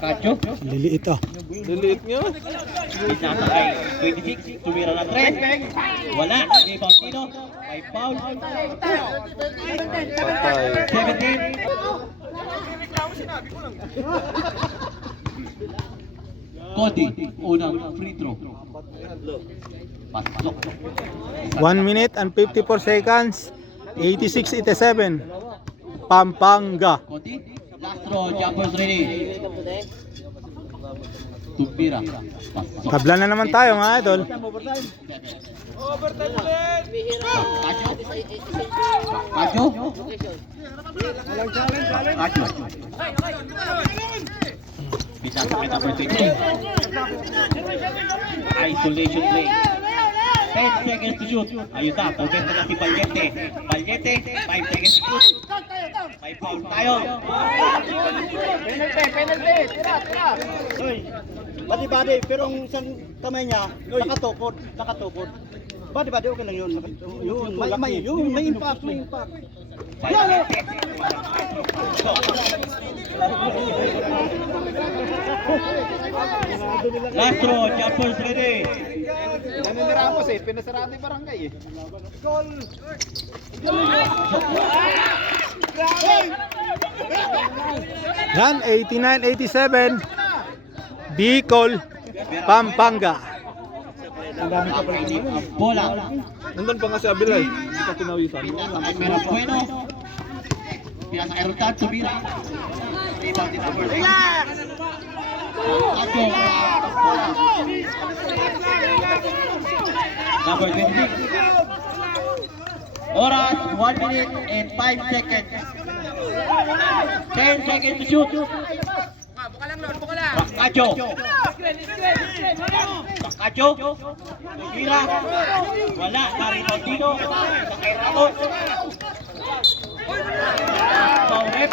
Kacho. Liliit ah. Liliit nga. Pinasakay 26. Tumira ng 3. Wala. Rebound dito. May foul. Patay. 17. Cody, unang free throw. Pasok. 1 minute and 54 seconds. 86-87. Pampanga. Cody, last throw, jumpers ready. Tumpira. Pasok. Tabla na naman tayo mga idol. Kacho. Kacho. Pinasakay number 20. Isolation play. 10 seconds to shoot. Ayun na, pagkita na si Balyete. Balyete, 5 seconds to shoot. May foul tayo. Penalty! Tira! Badi-badi, pero ang isang kamay niya, nakatukod. Badi-badi, okay lang yun. May impact. Last throw, jumpers ready. Naniniramos pinasarado yung barangay eh. Yan, 89-87. Bicol, Pampanga. Bola. Nandun pa nga si Abilay. Hindi pa pinawisan. Pinasakay Mera Bueno. Pinasakay Rutan, Tumira. Rebound din number 6. Kacho. Number 26. Oras, 1 minute and 5 seconds. 10 seconds to shoot. Kacho. Kacho. Tumira. Wala. Narito dito. Sakay Raton. Foul rep.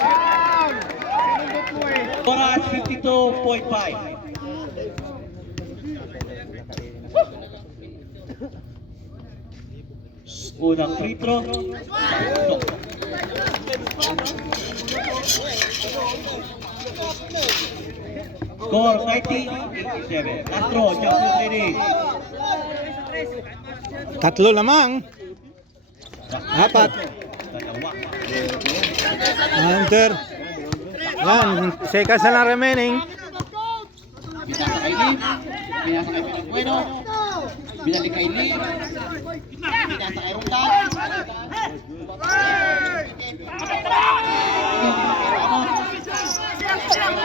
Oras 52.5. Unang free throw. Pasok. Score 90-87. Last throw. Jumpers ready. Tatlo lamang. Apat. Dalawa. Hunter. Yan, seconds na lang remaining. Binasa kay Lim. Binasa kay Bueno. Binalik kay Lim. Binasa kay Rutan.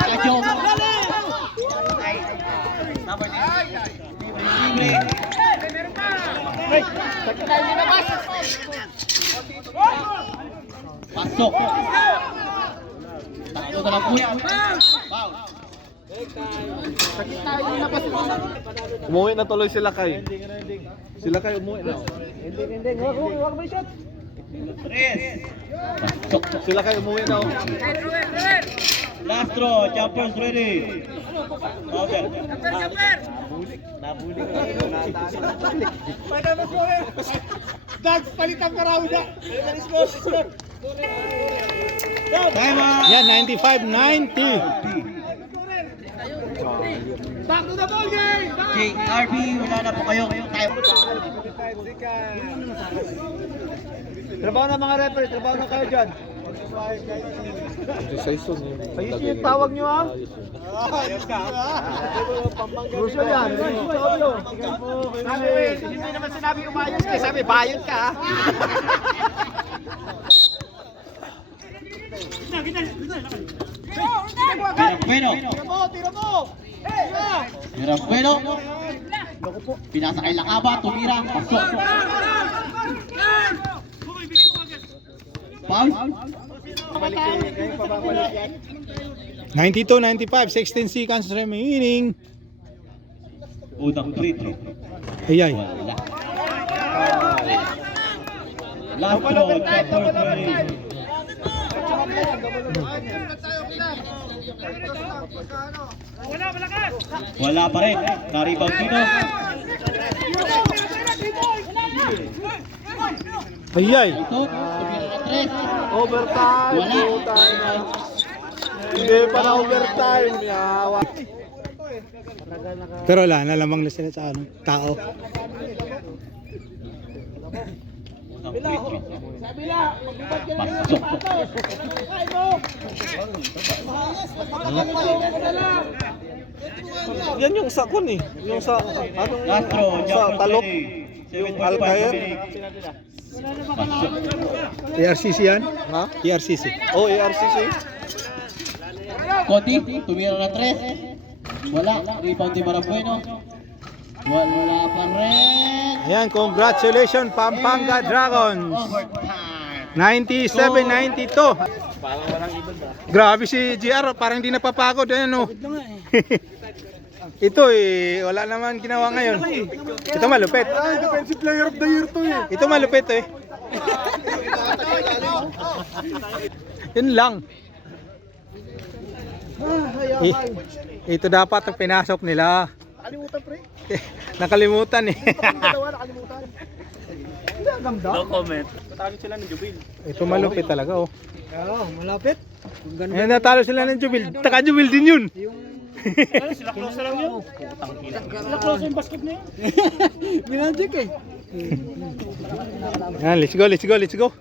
Kacho. Number 9. Libre. Pasok. Takbo na lang po yan. Foul. Umuwi na tuloy sila kay. Sila kay umuwi na. Tres. Pasok. Sila kay umuwi na. Last throw. Jumpers ready. Powder. Dags, palitan ka raw na. Time out. Yan, 95-90. Back to the ball game! JRB, wala na po kayo. Time. Trabaho na mga referee, trabaho na kayo dyan. Season Ayos yung tawag nyo ha? Ayos ka. Gusto yan. Hindi naman sinabi umayos ka. Sabi bayad ka ha? Bueno. Tira mo! Bueno. Pinasa kay Lakaba, tumira, pasok. Foul. 92-95, 16 seconds remaining. Unang free throw. Ayay. Wala. Last throw, jumpers ready. Wala pa rin. Na-rebound dito. Ayay. Ito, tumira na tres. overtime. Wala. Hindi pa na overtime. Yawa. Pero wala na lamang na sila sa ano, tao. Unang free throw. Pasok. Yan yung sa kun eh. Yung sa anong Last throw, sa jumpers talok. ready. Yung 7.5 Alcaer. minutes. Pasok. ARCC yan? Ha? ARCC. Oh, ARCC. Cody, tumira na tres. Wala. Rebound ni Marabueno. Wala pa rin. Ayan, congratulations Pampanga Dragons. Overtime. 97-92. Grabe si GR, parang hindi napapagod. Ayan o. Ito eh, wala naman ginawa ngayon. Ito malupit. Defensive player of the year to eh. Ito malupit eh. Yun lang. Eh, ito dapat ang pinasok nila. Nakalimutan pre. Nakalimutan eh. Nakalimutan. Hindi, ang ganda. No comment. Ito malupit talaga oh. Oo, malapit. Ayan, natalo sila ng Jubil. Taka Jubil din yun. Sila close lang yun. Sila close yung basket na yun. Minanjik eh. Yan, let's go, let's go, let's go.